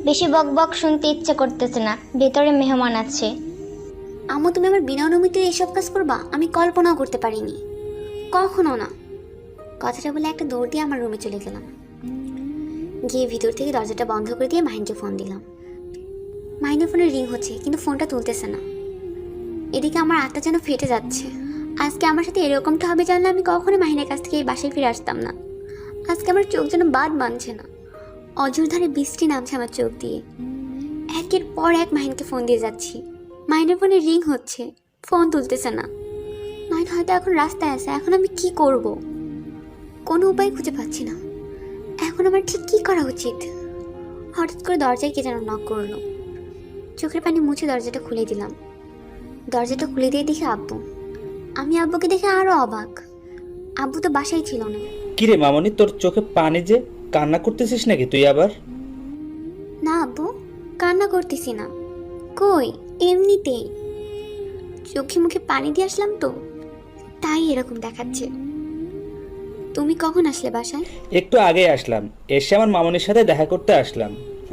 বেশি বক বক শুনতে ইচ্ছে করতেছে না, ভেতরে মেহমান আছে। আম্মু, তুমি আমার বিনা অনুমতিতে এসব কাজ করবা? আমি কল্পনাও করতে পারিনি, কখনো না। কথাটা বলে একটা দৌড় দিয়ে আমার রুমে চলে গেলাম। গিয়ে ভিতর থেকে দরজাটা বন্ধ করে দিয়ে মাহিনকে ফোন দিলাম। মাহিনের ফোনে রিং হচ্ছে কিন্তু ফোনটা তুলতেছে না। এদিকে আমার আত্মা যেন ফেটে যাচ্ছে। আজকে আমার সাথে এরকমটা হবে জানলে আমি কখনো মাহিনের কাছ থেকে এই বাসায় ফিরে আসতাম না। আজকে আমার চোখ যেন বাদ মানছে না, অজরধারে বৃষ্টি নামছে আমার চোখ দিয়ে। একের পর এক মাহিনকে ফোন দিয়ে যাচ্ছি। মাহিনের ফোনে রিং হচ্ছে, ফোন তুলতেছে না। মাহিন হয়তো এখন রাস্তায় আছে। এখন আমি কি করব? কোনো উপায় খুঁজে পাচ্ছি না। এখন আমার ঠিক কি করা উচিত? হঠাৎ করে দরজায় কে যেন নক করলো। চোখের পানি মুছে দরজাটা খুলে দিলাম। দরজাটা খুলে দিয়ে দেখি আব্বু। আমি আব্বুকে দেখে আরো অবাক। আব্বু তো বাসায় ছিল না। কিরে মামনি, তোর চোখে পানি যে, কান্না করতেছিস নাকি তুই আবার? না আব্বু, কান্না করতেছি না। কই, এমনিতেই চোখে মুখে পানি দিয়ে আসলাম তো, তাই এরকম দেখাচ্ছে। তুমি কখন আসলে বাসায়? একটু আগে আসলাম, এসে আমার মামনির সাথে দেখা করতে আসলাম।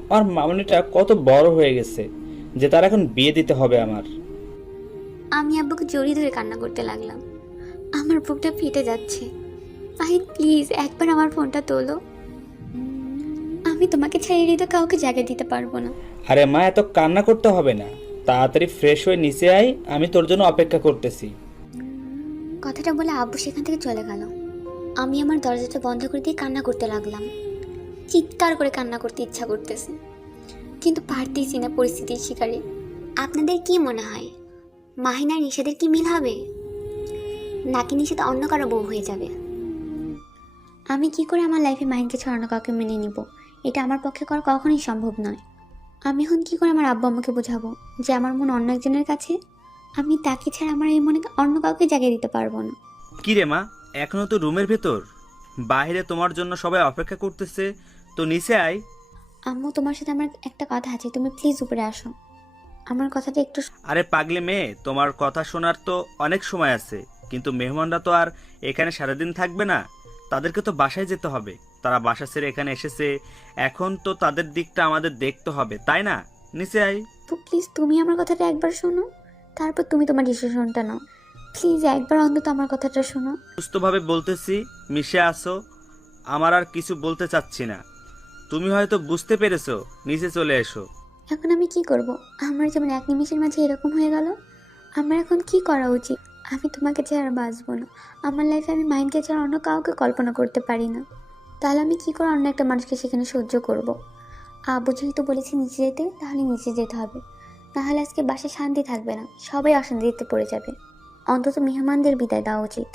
আমার মামনিটা কত বড় হয়ে গেছে যে তার এখন বিয়ে দিতে হবে আমার। আমি আব্বুকে জড়িয়ে ধরে কান্না করতে লাগলাম। আমার বুকটা ফেটে যাচ্ছে। মাহিন, প্লিজ একবার আমার ফোনটা তোলো। আমি তোমাকে ছাড়িয়ে তো কাউকে জায়গা দিতে পারবো না। আরে মা, এত কান্না করতে হবে না, তাড়াতাড়ি ফ্রেশ হয়ে নিচে আয়, আমি তোর জন্য অপেক্ষা করতেছি। কথাটা বলে আব্বু সেখান থেকে চলে গেল। আমি আমার দরজাটা বন্ধ করে দিয়ে কান্না করতে লাগলাম। চিৎকার করে কান্না করতে ইচ্ছা করতেছে, কিন্তু পারতেছি না পরিস্থিতির শিকারে। আপনাদের কি মনে হয়, মাহিন আর নিশাদের কি মিল হবে, নাকি নিশাদ অন্য কারো বউ হয়ে যাবে? আমি কি করে আমার লাইফে মাহিনকে ছড়ানো কাউকে মেনে নিব? এটা আমার পক্ষে করা কখনোই সম্ভব নয়। আমি এখন কি করে আমার আব্বু আম্মুকে বোঝাবো যে আমার মন অন্য একজনের কাছে? আমি তাকে ছাড়া আমার এই মনে অন্য কাউকে জায়গা দিতে পারবো না। কি রে মা, এখনো তো রুমের ভেতর? বাইরে তোমার জন্য সবাই অপেক্ষা করতেছে, তো নিচে আয়। আম্মু, তোমার সাথে আমার একটা কথা আছে, তুমি প্লিজ উপরে আসো। আমার কথাটা একটু আরে পাগলি মেয়ে, তোমার কথা শোনার তো অনেক সময় আছে, কিন্তু মেহমানরা তো আর এখানে সারাদিন থাকবে না, তাদেরকে তো বাসায় যেতে হবে। তারা বাসা ছেড়ে এখানে এসেছে, এখন তো তাদের দিকটা আমাদের দেখতে হবে, তাই না? নিচে আয়। প্লিজ তুমি আমার কথাটা একবার শোনো, তারপর তুমি তোমার ডিসিশনটা নাও। প্লিজ একবার অন্তত আমার কথাটা শোনো। সুস্থভাবে বলতেছি, মিশে আসো। আমার আর কিছু বলতে চাচ্ছি না। তুমি হয়তো বুঝতে পেরেছো, নিচে চলে এসো। এখন আমি কি করব? আমার যেমন এক নিমিষের মাঝে এরকম হয়ে গেল, আমার এখন কি করা উচিত? আমি তোমাকে ছাড়া বাঁচবো না। আমার লাইফে আমি মাহিনকে ছাড়া অন্য কাউকে কল্পনা করতে পারি না। তাহলে আমি কি করে অন্য একটা মানুষকে সেখানে সহ্য করব? আব্বু যেহেতু বলেছি নিচে যেতে, তাহলে নিচে যেতে হবে। নাহলে আজকে বাসায় শান্তি থাকবে না, সবাই অশান্তিতে পড়ে যাবে। অন্তত মেহমানদের বিদায় দেওয়া উচিত।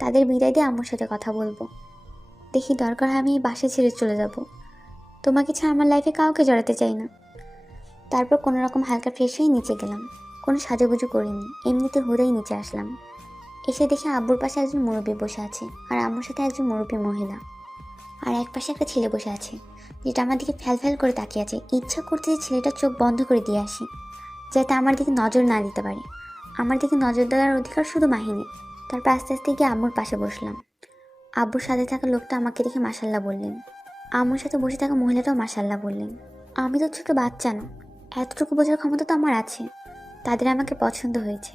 তাদের বিদায় দিয়ে আম্মুর সাথে কথা বলবো। দেখি দরকার হয় আমি এই বাসা ছেড়ে চলে যাব। তোমাকে ছাড়া আমার লাইফে কাউকে জড়াতে চাই না। তারপর কোনো রকম হালকা ফ্রেশ হয়ে নিচে গেলাম। কোনো সাজুগুজু করিনি, এমনিতে হুড়েই নিচে আসলাম। এসে দেখে আব্বুর পাশে একজন মুরব্বী বসে আছে, আর আম্মুর সাথে একজন মুরব্বী মহিলা। আর এক পাশে একটা ছেলে বসে আছে, যেটা আমার দিকে ফ্যাল ফ্যাল করে তাকিয়ে আছে। ইচ্ছা করতে যে ছেলেটার চোখ বন্ধ করে দিয়ে আসি, যাতে আমার দিকে নজর না দিতে পারে। আমার দিকে নজর দেওয়ার অধিকার শুধু মাহিনী। তারপর আস্তে আস্তে গিয়ে আম্মুর পাশে বসলাম। আব্বুর সাথে থাকা লোকটা আমাকে দেখে মাশাল্লাহ বললেন। আম্মুর সাথে বসে থাকা মহিলাটাও মাশাল্লাহ বললেন। আমি তো ছোট বাচ্চা না, এতটুকু বোঝার ক্ষমতা তো আমার আছে। তাদের আমাকে পছন্দ হয়েছে।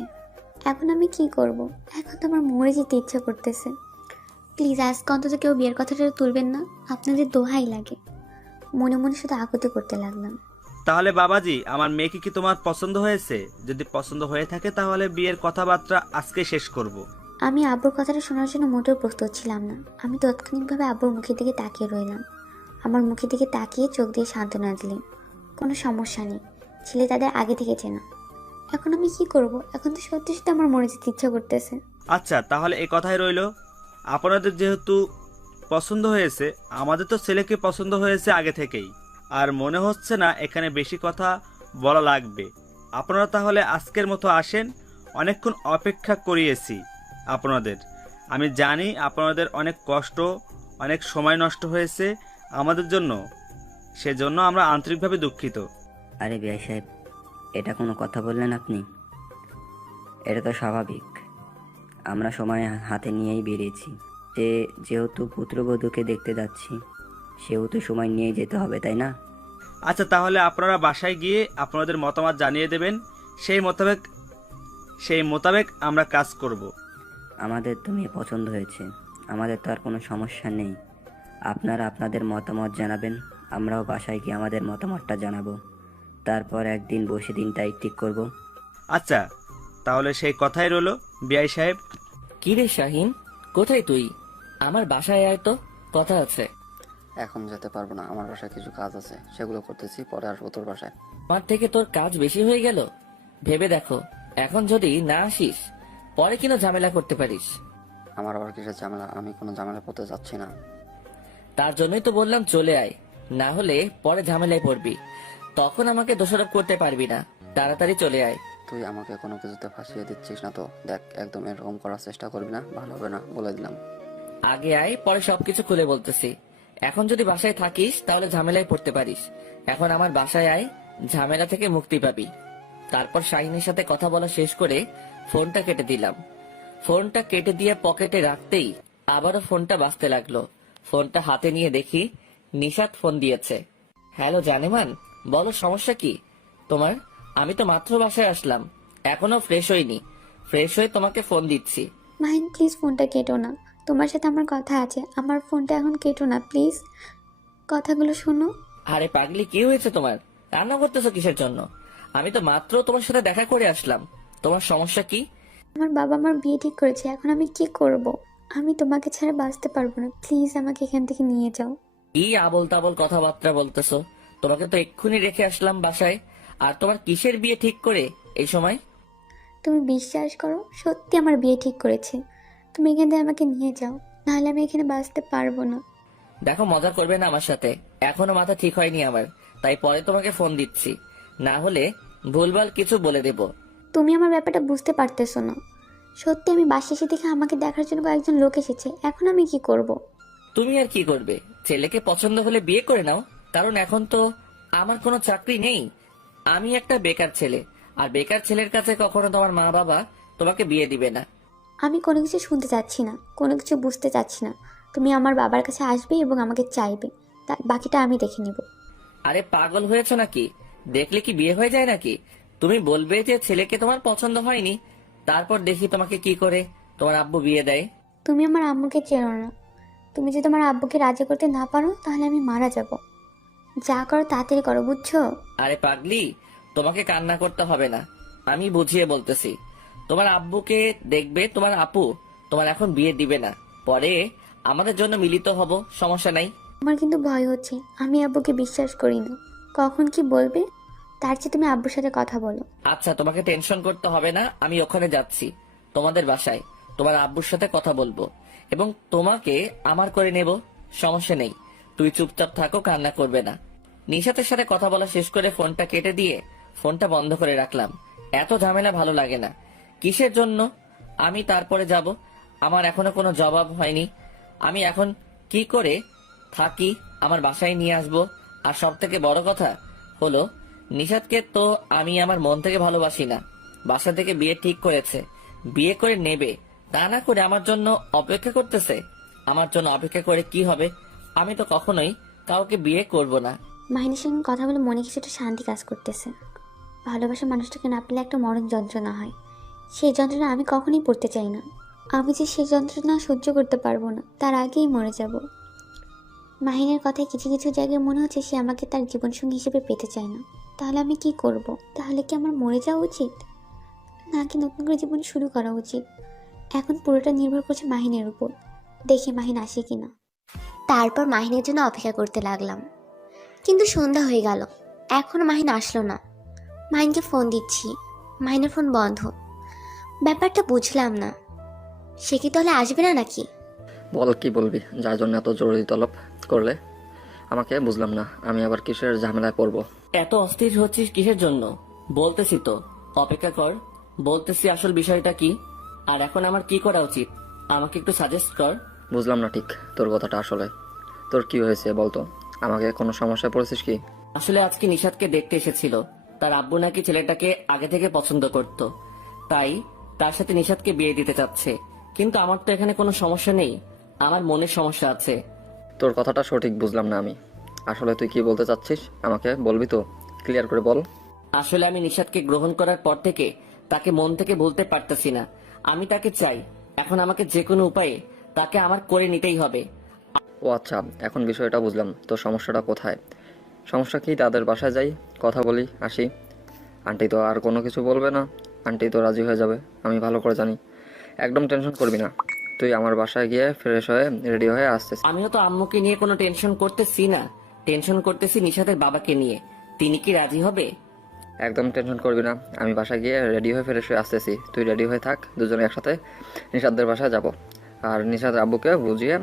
এখন আমি কি করব? এখন তো আমার মরে যেতে ইচ্ছা করতেছে। প্লিজ আজকে অন্তত কেউ বিয়ের কথাটা তুলবেন না, আপনাদের দোহাই লাগে। মনে মনে শুধু আকুতি করতে লাগলাম। তাহলে বাবাজি, আমার মেয়েকে কি তোমার পছন্দ হয়েছে? যদি পছন্দ হয়ে থাকে তাহলে বিয়ের কথাবার্তা আজকে শেষ করব। আমি আব্বুর কথাটা শোনার জন্য মোটেও প্রস্তুত ছিলাম না। আমি তাৎক্ষণিকভাবে আব্বুর মুখের দিকে তাকিয়ে রইলাম। আমার মুখের দিকে তাকিয়ে চোখ দিয়ে সান্ত্বনা দিলেন। কোনো সমস্যা নেই, ছেলে তাদের আগে থেকে চেনা। এখন আমি কি করব? এখন তো সত্যি সত্যি আমার মরে যেতে ইচ্ছা করতেছে। আচ্ছা, তাহলে এই কথাই রইল। আপনাদের যেহেতু পছন্দ হয়েছে, আমাদের তো ছেলেকে পছন্দ হয়েছে আগে থেকেই। আর মনে হচ্ছে না এখানে বেশি কথা বলা লাগবে। আপনারা তাহলে আজকের মতো আসেন। অনেকক্ষণ অপেক্ষা করিয়েছি আপনাদের। আমি জানি আপনাদের অনেক কষ্ট, অনেক সময় নষ্ট হয়েছে আমাদের জন্য। সেজন্য আমরা আন্তরিকভাবে দুঃখিত। আরে বিআই সাহেব, এটা কোনো কথা বললেন আপনি? এটা তো স্বাভাবিক। আমরা সময় হাতে নিয়েই বেরিয়েছি। যেহেতু পুত্রবধূকে দেখতে যাচ্ছি, সেহেতু সময় নিয়ে যেতে হবে, তাই না? আচ্ছা, তাহলে আপনারা বাসায় গিয়ে আপনাদের মতামত জানিয়ে দেবেন। সেই মোতাবেক আমরা কাজ করব। আমাদের তো মেয়ে পছন্দ হয়েছে, আমাদের তো আর কোনো সমস্যা নেই। আপনারা আপনাদের মতামত জানাবেন, আমরাও বাসায় গিয়ে আমাদের মতামতটা জানাবো। তারপর একদিন বসে দিনটাই ঠিক করব। আচ্ছা, তাহলে সেই কথাই রইল বিআই সাহেব। কি রে শাহিন, কোথায় তুই? আমার বাসায় আয় তো, কথা আছে। এখন যেতে পারবো না, আমার বাসায় কিছু কাজ আছে, সেগুলো করতেছি, পরে আসবো তোর বাসায়। আমার থেকে তোর কাজ বেশি হয়ে গেল। ভেবে দেখো, এখন যদি না আসিস, পরে কিনা ঝামেলা করতে পারিস। আমার আবার কিসের ঝামেলা? আমি কোনো ঝামেলা করতে যাচ্ছি না। তার জন্যই তো বললাম চলে আয়, না হলে পরে ঝামেলায় পড়বি। তখন আমাকে দোষারোপ করতে পারবি না। তাড়াতাড়ি চলে আয়। তুই আমাকে কোনো কিছুতে ফাঁসিয়ে দিচ্ছিস না তো? দেখ, একদম এরকম করার চেষ্টা করবি না, ভালো হবে না, বলে দিলাম। আগে আয়, পরে সবকিছু খুলে বলতেছি। এখন যদি বাসায় থাকিস তাহলে ঝামেলায় পড়তে পারিস। এখন আমার বাসায় আয়, ঝামেলা থেকে মুক্তি পাবি। তারপর শাহিনের সাথে কথা বলা শেষ করে ফোনটা কেটে দিলাম। ফোনটা কেটে দিয়ে পকেটে রাখতেই আবারও ফোনটা বাজতে লাগলো। ফোনটা হাতে নিয়ে দেখি নিশাত ফোন দিয়েছে। হ্যালো জানেমান, বলো সমস্যা কি তোমার? আমি তো মাত্র বাসায় আসলাম, এখনো ফ্রেশ হইনি। ফ্রেশ হয়ে তোমাকে ফোন দিচ্ছি। মাহিন প্লিজ ফোনটা কেটো না, তোমার সাথে আমার কথা আছে। আমার ফোনটা এখন কেটো না প্লিজ, কথাগুলো শোনো। আরে পাগলি, কি হয়েছে তোমার? রান্না করতেছো কিসের জন্য? আমি তো মাত্র তোমার সাথে দেখা করে আসলাম। তোমার সমস্যা কি? আমার বাবা আমার বিয়ে ঠিক করেছে, এখন আমি কি করব? আমি তোমাকে ছাড়া বাঁচতে পারবো না, প্লিজ আমাকে এখান থেকে নিয়ে যাও। কি আবল তাবল কথাবার্তা বলতেছো? তোমাকে তো এক্ষুনি রেখে আসলাম বাসায়, আর তোমার কিসের বিয়ে ঠিক করে এই সময়? তুমি বিশ্বাস করো, সত্যি আমার বিয়ে ঠিক করেছে। তুমি এখান থেকে আমাকে নিয়ে যাও, নাহলে আমি এখানে বাঁচতে পারবো না। দেখো, মজা করবে না আমার সাথে। এখনো মাথা ঠিক হয়নি আমার, তাই পরে তোমাকে ফোন দিচ্ছি, না হলে ভুলভাল কিছু বলে দেব। তুমি আমার ব্যাপারটা বুঝতে পারতেছো না। সত্যি আমি বাসে এসে দেখে আমাকে দেখার জন্য কয়েকজন লোক এসেছে, এখন আমি কি করব? তুমি আর কি করবে? ছেলেকে পছন্দ হলে বিয়ে করে নাও, কারণ এখন তো আমার কোনো চাকরি নেই। আমি একটা বেকার ছেলে, আর বেকার ছেলের কাছে কখনো তোমার মা বাবা তোমাকে বিয়ে দিবে না। আমি কোনো কিছু শুনতে চাচ্ছি না, কোনো কিছু বুঝতে চাচ্ছি না। তুমি আমার বাবার কাছে আসবে এবং আমাকে চাইবে, তার বাকিটা আমি দেখে নিব। আরে পাগল হয়েছ নাকি? দেখলে কি বিয়ে হয়ে যায় নাকি? তুমি বলবে যে ছেলেকে তোমার পছন্দ হয়নি, তারপর দেখি তোমাকে কি করে তোমার আব্বু বিয়ে দেয়। তুমি আমার আম্মুকে চেনো না, তুমি যদি আমার আব্বুকে রাজি করতে না পারো তাহলে আমি মারা যাব। যা করো তাড়াতাড়ি করো, বুঝছো? আরে পাগলি, তোমাকে কান্না করতে হবে না, আমি বুঝিয়ে বলতেছি। তোমার আব্বুকে দেখবে তোমার আপু, তোমার এখন বিয়ে দিবে না, পরে আমাদের জন্য মিলিত হব, সমস্যা নাই। আমার কিন্তু ভয় হচ্ছে, আমি আব্বুকে বিশ্বাস করি না, কখন কি বলবে। তার চেয়ে তুমি আব্বুর সাথে কথা বলো। আচ্ছা, তোমাকে টেনশন করতে হবে না, আমি ওখানে যাচ্ছি তোমাদের বাসায়, তোমার আব্বুর সাথে কথা বলবো এবং তোমাকে আমার করে নেব, সমস্যা নেই। তুই চুপচাপ থাকো, কান্না করবে না। নিশাতের সাথে কথা বলা শেষ করে ফোনটা কেটে দিয়ে ফোনটা বন্ধ করে রাখলাম। এত ঝামেলা ভালো লাগে না। কিসের জন্য আমি তারপরে যাব? আমার এখনো কোনো জবাব হয়নি। আমি এখন কি করে থাকি, আমার বাসায় নিয়ে আসবো। আর সব থেকে বড় কথা হলো, নিশাতকে তো আমি আমার মন থেকে ভালোবাসি না। বাসা থেকে বিয়ে ঠিক করেছে, বিয়ে করে নেবে, তা না করে আমার জন্য অপেক্ষা করতেছে। আমার জন্য অপেক্ষা করে কি হবে? আমি তো কখনোই কাউকে বিয়ে করব না। মাহিনের সঙ্গে কথা বলে মনে কিছুটা শান্তি কাজ করতেছে। ভালোবাসা মানুষটাকে না পেলে একটা মরণ যন্ত্রণা হয়, সেই যন্ত্রণা আমি কখনোই পড়তে চাই না। আমি যে সেই যন্ত্রণা সহ্য করতে পারবো না, তার আগেই মরে যাব। মাহিনের কথায় কিছু কিছু জায়গায় মনে হচ্ছে সে আমাকে তার জীবনসঙ্গী হিসেবে পেতে চায় না। তাহলে আমি কি করব? তাহলে কি আমার মরে যাওয়া উচিত, নাকি নতুন করে জীবন শুরু করা উচিত? এখন পুরোটা নির্ভর করছে মাহিনের উপর। দেখি মাহিন আসে কিনা। তারপর মাহিনের জন্য অপেক্ষা করতে লাগলাম, কিন্তু সন্ধ্যা হয়ে গেল, এখনো মাহিন আসলো না। মাহিনকে ফোন দিচ্ছি, মাহিনের ফোন বন্ধ। ব্যাপারটা বুঝলাম না, সে কি তাহলে আসবে না নাকি? বল, কি বলবি যার জন্য এত জরুরি তলব করলে আমাকে? বুঝলাম না, আমি আবার কিসের ঝামেলায় পড়বো? এত অস্থির হচ্ছিস কিসের জন্য? বলতেছি তো অপেক্ষা কর, বলতেছি আসল বিষয়টা কি, আর এখন আমার কি করা উচিত আমাকে একটু সাজেস্ট কর। বুঝলাম না ঠিক তোর কথাটা। আসলে তোর কি হয়েছে বলতো? আমাকে কোনো সমস্যায় পড়েছিস কি? আসলে আজকে নিশাদকে দেখতে এসেছিল, তার আব্বু নাকি ছেলেটাকে আগে থেকে পছন্দ করত, তাই তার সাথে নিশাদকে বিয়ে দিতে চাচ্ছে। কিন্তু আমার তো এখানে কোনো সমস্যা নেই, আমার মনের সমস্যা আছে। তোর কথাটা সঠিক বুঝলাম না আমি। আসলে তুই কি বলতে চাচ্ছিস আমাকে বলবি তো? ক্লিয়ার করে বল। আসলে আমি নিশাদকে গ্রহণ করার পর থেকে তাকে মন থেকে ভুলতে পারতেছি না। আমি তাকে চাই, এখন আমাকে যে কোনো উপায়ে তাকে আমার করে নিতেই হবে। ও আচ্ছা, এখন বিষয়টা বুঝলাম। তোর সমস্যাটা কোথায়? সমস্যা কি? তাদের বাসায় যাই, কথা বলি, আসি। আন্টি তো আর কোনো কিছু বলবে না, আন্টি তো রাজি হয়ে যাবে, আমি ভালো করে জানি। একদম টেনশন করবি না, তুই আমার বাসায় গিয়ে ফ্রেশ হয়ে রেডি হয়ে আসতেছিস। আমিও তো আম্মুকে নিয়ে কোনো টেনশন করতেছি না, টেনশন করতেছি নিশাদের বাবাকে নিয়ে, তিনি কি রাজি হবে? একদম টেনশন করবি না, আমি বাসায় গিয়ে রেডি হয়ে ফ্রেশ হয়ে আসতেছি, তুই রেডি হয়ে থাক। দুজনে একসাথে নিশাদদের বাসায় যাব, আর নিশাদের আব্বুকে বুঝিয়ে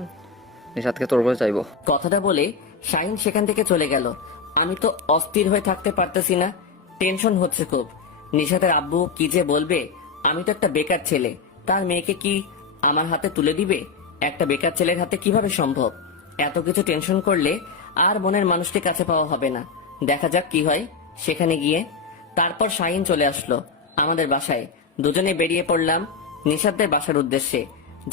নিশাদকে তোর করে চাইবো। কথাটা বলে শাহিন সেখান থেকে চলে গেল। আমি তো অস্থির হয়ে থাকতে পারতেছি না, টেনশন হচ্ছে খুব। নিশাতের আব্বু কি যে বলবে, আমি তো একটা বেকার ছেলে, তার মেয়েকে কি আমার হাতে তুলে দিবে? একটা বেকার ছেলের হাতে কিভাবে সম্ভব? এত কিছু টেনশন করলে আর মনের মানুষকে কাছে পাওয়া হবে না। দেখা যাক কি হয় সেখানে গিয়ে। তারপর শাহিন চলে আসলো আমাদের বাসায়, দুজনে বেরিয়ে পড়লাম নিশাদের বাসার উদ্দেশ্যে।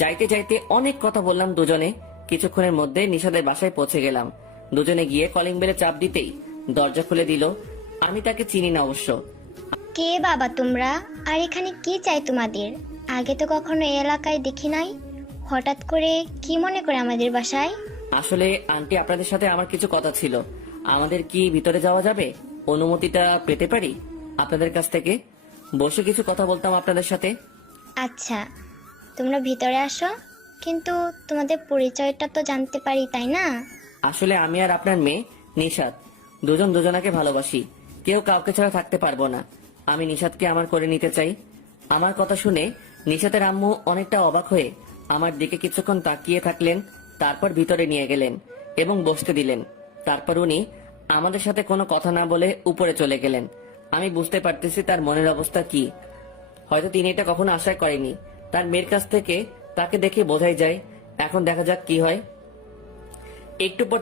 যাইতে যাইতে অনেক কথা বললাম দুজনে। কিছুক্ষণের মধ্যে নিশাদের বাসায় পৌঁছে গেলাম। দুজনে গিয়ে কলিং বেলে চাপ দিতেই দরজা খুলে দিল। আমি তাকে চিনি না অবশ্য। কে বাবা তোমরা? আর এখানে কি চাই তোমাদের? আগে তো কখনো এই এলাকায় দেখি নাই, হঠাৎ করে কি মনে করে আমাদের বাসায়? আসলে আন্টি, আপনাদের সাথে আমার কিছু কথা ছিল। আমাদের কি ভিতরে যাওয়া যাবে? অনুমতিটা পেতে পারি আপনাদের কাছ থেকে? বসে কিছু কথা বলতাম আপনাদের সাথে। আচ্ছা, তোমরা ভিতরে আসো, কিন্তু তোমাদের পরিচয়টা তো জানতে পারি, তাই না? আসলে আমি আর আপনার মেয়ে নিশাদ দুজন দুজনাকে ভালোবাসি, কেউ কাউকে ছাড়া থাকতে পারবো না। আমি নিশাদকে আমার করে নিতে চাই। আমার কথা শুনে নিশাতের আম্মু অনেকটা অবাক হয়ে আমার দিকে কিছুক্ষণ তাকিয়ে থাকলেন, তারপর ভিতরে নিয়ে গেলেন এবং বসতে দিলেন। তারপর উনি আমাদের সাথে কোনো কথা না বলে উপরে চলে গেলেন। আমি বুঝতে পারতেছি তার মনের অবস্থা কি। হয়তো তিনি এটা কখনো আশা করেনি। তার মেয়ের কাছ থেকে তাকে দেখে বোঝাই যায়। এখন দেখা যাক কি হয়। একটু পর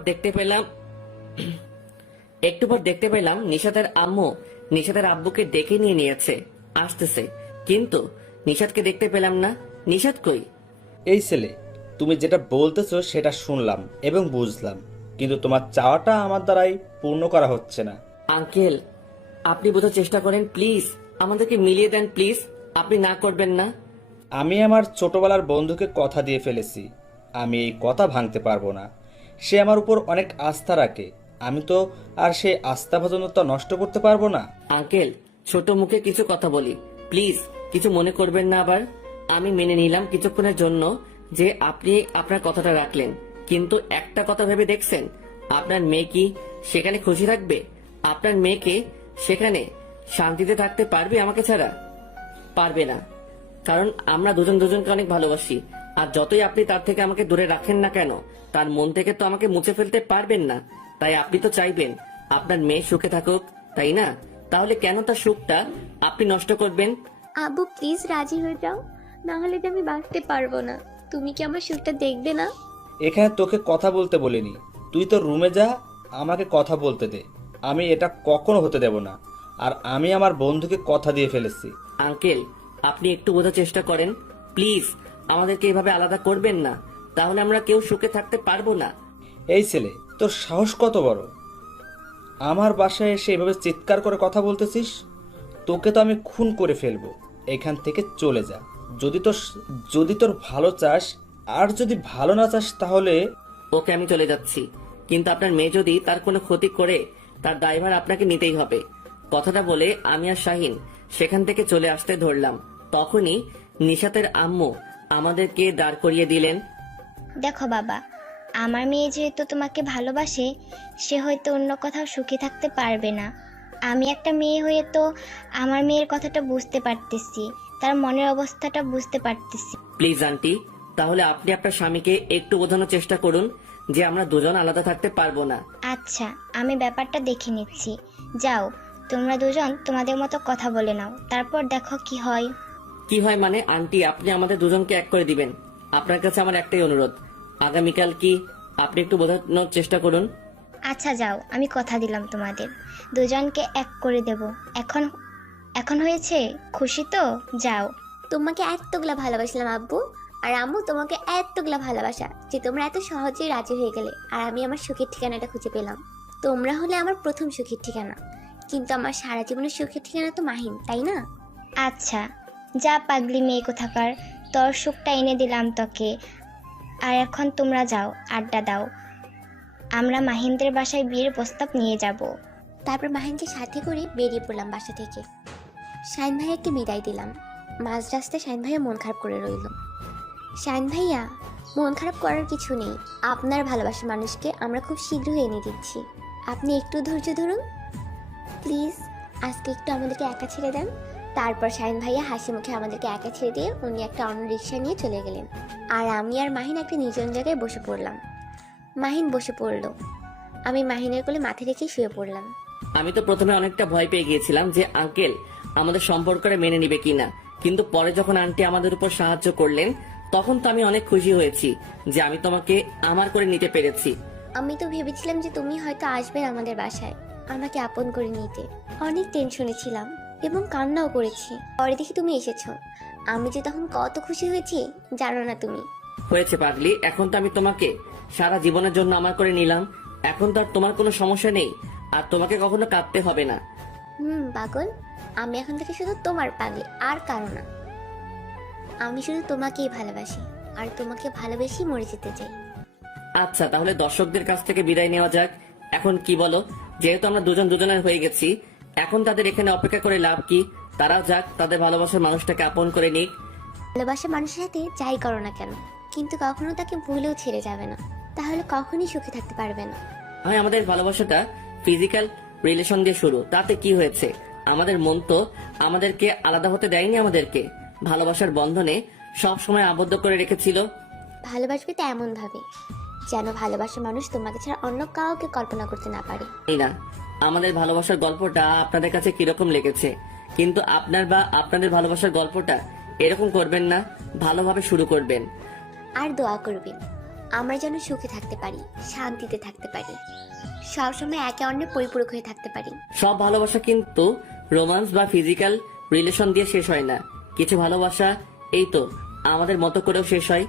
দেখতে পেলাম নিশাতের আম্মু নিশাতের আব্বুকে ডেকে নিয়ে নিয়েছে, আসতেছে, কিন্তু নিশাতকে দেখতে পেলাম না। নিশাত কই? এই ছেলে, তুমি যেটা বলতেছো সেটা শুনলাম এবং বুঝলাম, কিন্তু তোমার চাওয়াটা আমার দ্বারাই পূর্ণ করা হচ্ছে না। আঙ্কেল, আপনি বোঝার চেষ্টা করেন প্লিজ, আমাদেরকে মিলিয়ে দেন প্লিজ, আপনি না করবেন না। আমি আমার ছোটবেলার বন্ধুকে কথা দিয়ে ফেলেছি, আমি এই কথা ভাঙতে পারবো না। সে আমার উপর অনেক আস্থা রাখে, আমি তো আর সেই আস্থা ভাজনতা নষ্ট করতে পারবো না। আঙ্কেল, ছোট মুখে কিছু কথা বলি, প্লিজ কিছু মনে করবেন না আবার। আমি মেনে নিলাম কিছুক্ষণের জন্য যে আপনি আপনার কথাটা রাখলেন, কিন্তু একটা কথা ভেবে দেখছেন আপনার মেয়ে কি সেখানে খুশি থাকবে? আপনার মেয়েকে সেখানে শান্তিতে থাকতে পারবে আমাকে ছাড়া? পারবে না, কারণ আমরা দুজন দুজনকে অনেক ভালোবাসি। আর যতই আপনি তার থেকে আমাকে দূরে রাখেন না কেন, তার মন থেকে তো আমাকে মুছে ফেলতে পারবেন না। তাই আপনি তো চাইবেন আপনার মেয়ে সুখে থাকুক, তাই না? তাহলে কেন তার সুখটা আপনি নষ্ট করবেন? আব্বু প্লিজ রাজি হয়ে যাও, না হলে যে আমি বাঁচতে পারবো না। তুমি কি আমার সুখটা দেখবে না? এখানে তোকে কথা বলতে বলিনি, তুই তো রুমে যা, আমাকে কথা বলতে দে। আমি এটা কখনো হতে দেব না, আর আমি আমার বন্ধুকে কথা দিয়ে ফেলেছি। আঙ্কেল, আপনি একটু বোঝার চেষ্টা করেন প্লিজ। আমাদেরকে এভাবে আলাদা করবেন না, তাহলে আমরা কেউ সুখে থাকতে পারবো না। এই ছেলে, তোর সাহস কত বড়! আমার বাসায় এসে এভাবে চিৎকার করে কথা বলতেছিস? তোকে তো আমি খুন করে ফেলবো। এখান থেকে চলে যা, যদি তোর ভালো চাস। আর যদি ভালো না চাস তাহলে ওকে, আমি চলে যাচ্ছি, কিন্তু আপনার মেয়ে যদি তার কোনো ক্ষতি করে তার দায়ভার আপনাকে নিতেই হবে। কথাটা বলে আমি আর শাহিন সেখান থেকে চলে আসতে ধরলাম, তখনই নিশাতের আম্মু আমাদেরকে দাঁড় করিয়ে দিলেন। দেখো বাবা, আমার মেয়ে যেহেতু তোমাকে ভালোবাসে, সে হয়তো অন্য কোথাও সুখী থাকতে পারবে না। আমি একটা মেয়ে হয়ে তো আমার মেয়ের কথাটা বুঝতে পারতেছি, তার মনের অবস্থাটা বুঝতে পারতেছি। প্লিজ আন্টি, তাহলে আপনি আপনার স্বামীকে একটু বোঝানোর চেষ্টা করুন যে আমরা দুজন আলাদা থাকতে পারবো না। আচ্ছা, আমি ব্যাপারটা দেখে নিচ্ছি। যাও, তোমরা দুজন তোমাদের মতো কথা বলে নাও, তারপর দেখো কি হয়। কি হয় মানে? আন্টি, আপনি আমাদের দুজনকে এক করে দিবেন। আপনার কাছে আমার একটাই অনুরোধ, আগামীকাল কি আপনি একটু বোঝানোর চেষ্টা করুন। আচ্ছা যাও, আমি কথা দিলাম তোমাদের দুজনকে এক করে দেব। এখন এখন হয়েছে, খুশি তো? যাও। তোমাকে এতগুলা ভালোবাসলাম আব্বু, আর আম্মু তোমাকে এতগুলা ভালোবাসা যে তোমরা এত সহজেই রাজি হয়ে গেলে, আর আমি আমার সুখের ঠিকানাটা খুঁজে পেলাম। তোমরা হলে আমার প্রথম সুখের ঠিকানা, কিন্তু আমার সারা জীবনের সুখের ঠিকানা তো মাহিন, তাই না? আচ্ছা, যা পাগলি মেয়ে কোথাকার, তোর সুখটা এনে দিলাম তোকে। আর এখন তোমরা যাও, আড্ডা দাও। আমরা মাহিনদের বাসায় বিয়ের প্রস্তাব নিয়ে যাব। তারপর মাহিনকে সাথে করে বেরিয়ে পড়লাম বাসা থেকে। শাইন ভাইয়াকে বিদায় দিলাম। মাঝ রাস্তায় শাইন ভাইয়া মন খারাপ করে রইল। শাইন ভাইয়া, মন খারাপ করার কিছু নেই, আপনার ভালোবাসার মানুষকে আমরা খুব শীঘ্রই এনে দিচ্ছি, আপনি একটু ধৈর্য ধরুন প্লিজ। আজকে একটু আমাদেরকে একা ছেড়ে দেন। তারপর শাইন ভাইয়া হাসি মুখে আমাদেরকে একা ছেড়ে দিয়ে উনি একটা অন্য রিক্সা নিয়ে চলে গেলেন, আর আমি আর মাহিন একটা নির্জন জায়গায় বসে পড়লাম। মাহিন বসে পড়লো, আমি মাহিনের কোলে মাথা রেখে শুয়ে পড়লাম। আমি তো প্রথমে অনেকটা ভয় পেয়ে গিয়েছিলাম যে আঙ্কেল আমাদের সম্পর্কটা মেনে নিবে কিনা, কিন্তু পরে যখন আন্টি আমাদের উপর সাহায্য করলেন তখন তো আমি অনেক খুশি হয়েছি যে আমি তোমাকে আমার করে নিতে পেরেছি। আমি তো ভেবেছিলাম যে তুমি হয়তো আসবে আমাদের বাসায় আমাকে আপন করে নিতে। অনেক টেনশনে ছিলাম এবং কান্নাও করেছি। পরে দেখি তুমি এসেছো, আমি যে তখন কত খুশি হয়েছি জানো না তুমি। হয়েছে পাগলি, এখন তো আমি তোমাকে সারা জীবনের জন্য আমার করে নিলাম, এখন তো আর তোমার কোনো সমস্যা নেই, আর তোমাকে কখনো কাঁদতে হবে না। পাগল, আমি এখন থেকে শুধু তোমার পাগলি, আর কারো না। আমি শুধু তোমাকেই ভালোবাসি, আর তোমাকে ভালোবেসেই মরে যেতে চাই। আচ্ছা, তাহলে দর্শকদের কাছ থেকে বিদায় নেওয়া যাক। এখন কি বলো? যেহেতু আমরা দুজন দুজনের হয়ে গেছি, এখন তাদের এখানে অপেক্ষা করে লাভ কি? তারাও যাক, তাদের ভালোবাসার মানুষটাকে আপন করে নিক। ভালোবাসার মানুষের সাথে যাই করো না কেন, কিন্তু কখনো তাকে ভুলেও ছেড়ে যাবে না, তাহলে কখনই সুখে থাকতে পারবে না। হয় আমাদের ভালোবাসাটা ফিজিক্যাল রিলেশন দিয়ে শুরু, তাতে কি হয়েছে? আমাদের মন তো আমাদেরকে আলাদা হতে দেয়নি, আমাদেরকে ভালোবাসার বন্ধনে সব সময় আবদ্ধ করে রেখেছিল। ভালোবাসবে তো এমন ভাবে যেন ভালোবাসার মানুষ তোমাকে ছাড়া অন্য কাউকে কল্পনা করতে না পারে। এই না, আমাদের ভালোবাসার গল্পটা আপনাদের কাছে কিরকম লেগেছে? কিন্তু আপনাদের ভালোবাসার গল্পটা এরকম করবেন না, ভালোভাবে শুরু করবেন। আর দোয়া করবেন আমরা যেন সুখে থাকতে পারি, শান্তিতে থাকতে পারি, সবসময় একে অন্যের পরিপূরক হয়ে থাকতে পারি। সব ভালোবাসা কিন্তু রোমান্স বা ফিজিক্যাল রিলেশন দিয়ে শেষ হয় না। কিছু ভালোবাসা এই তো আমাদের মতো করেও শেষ হয়।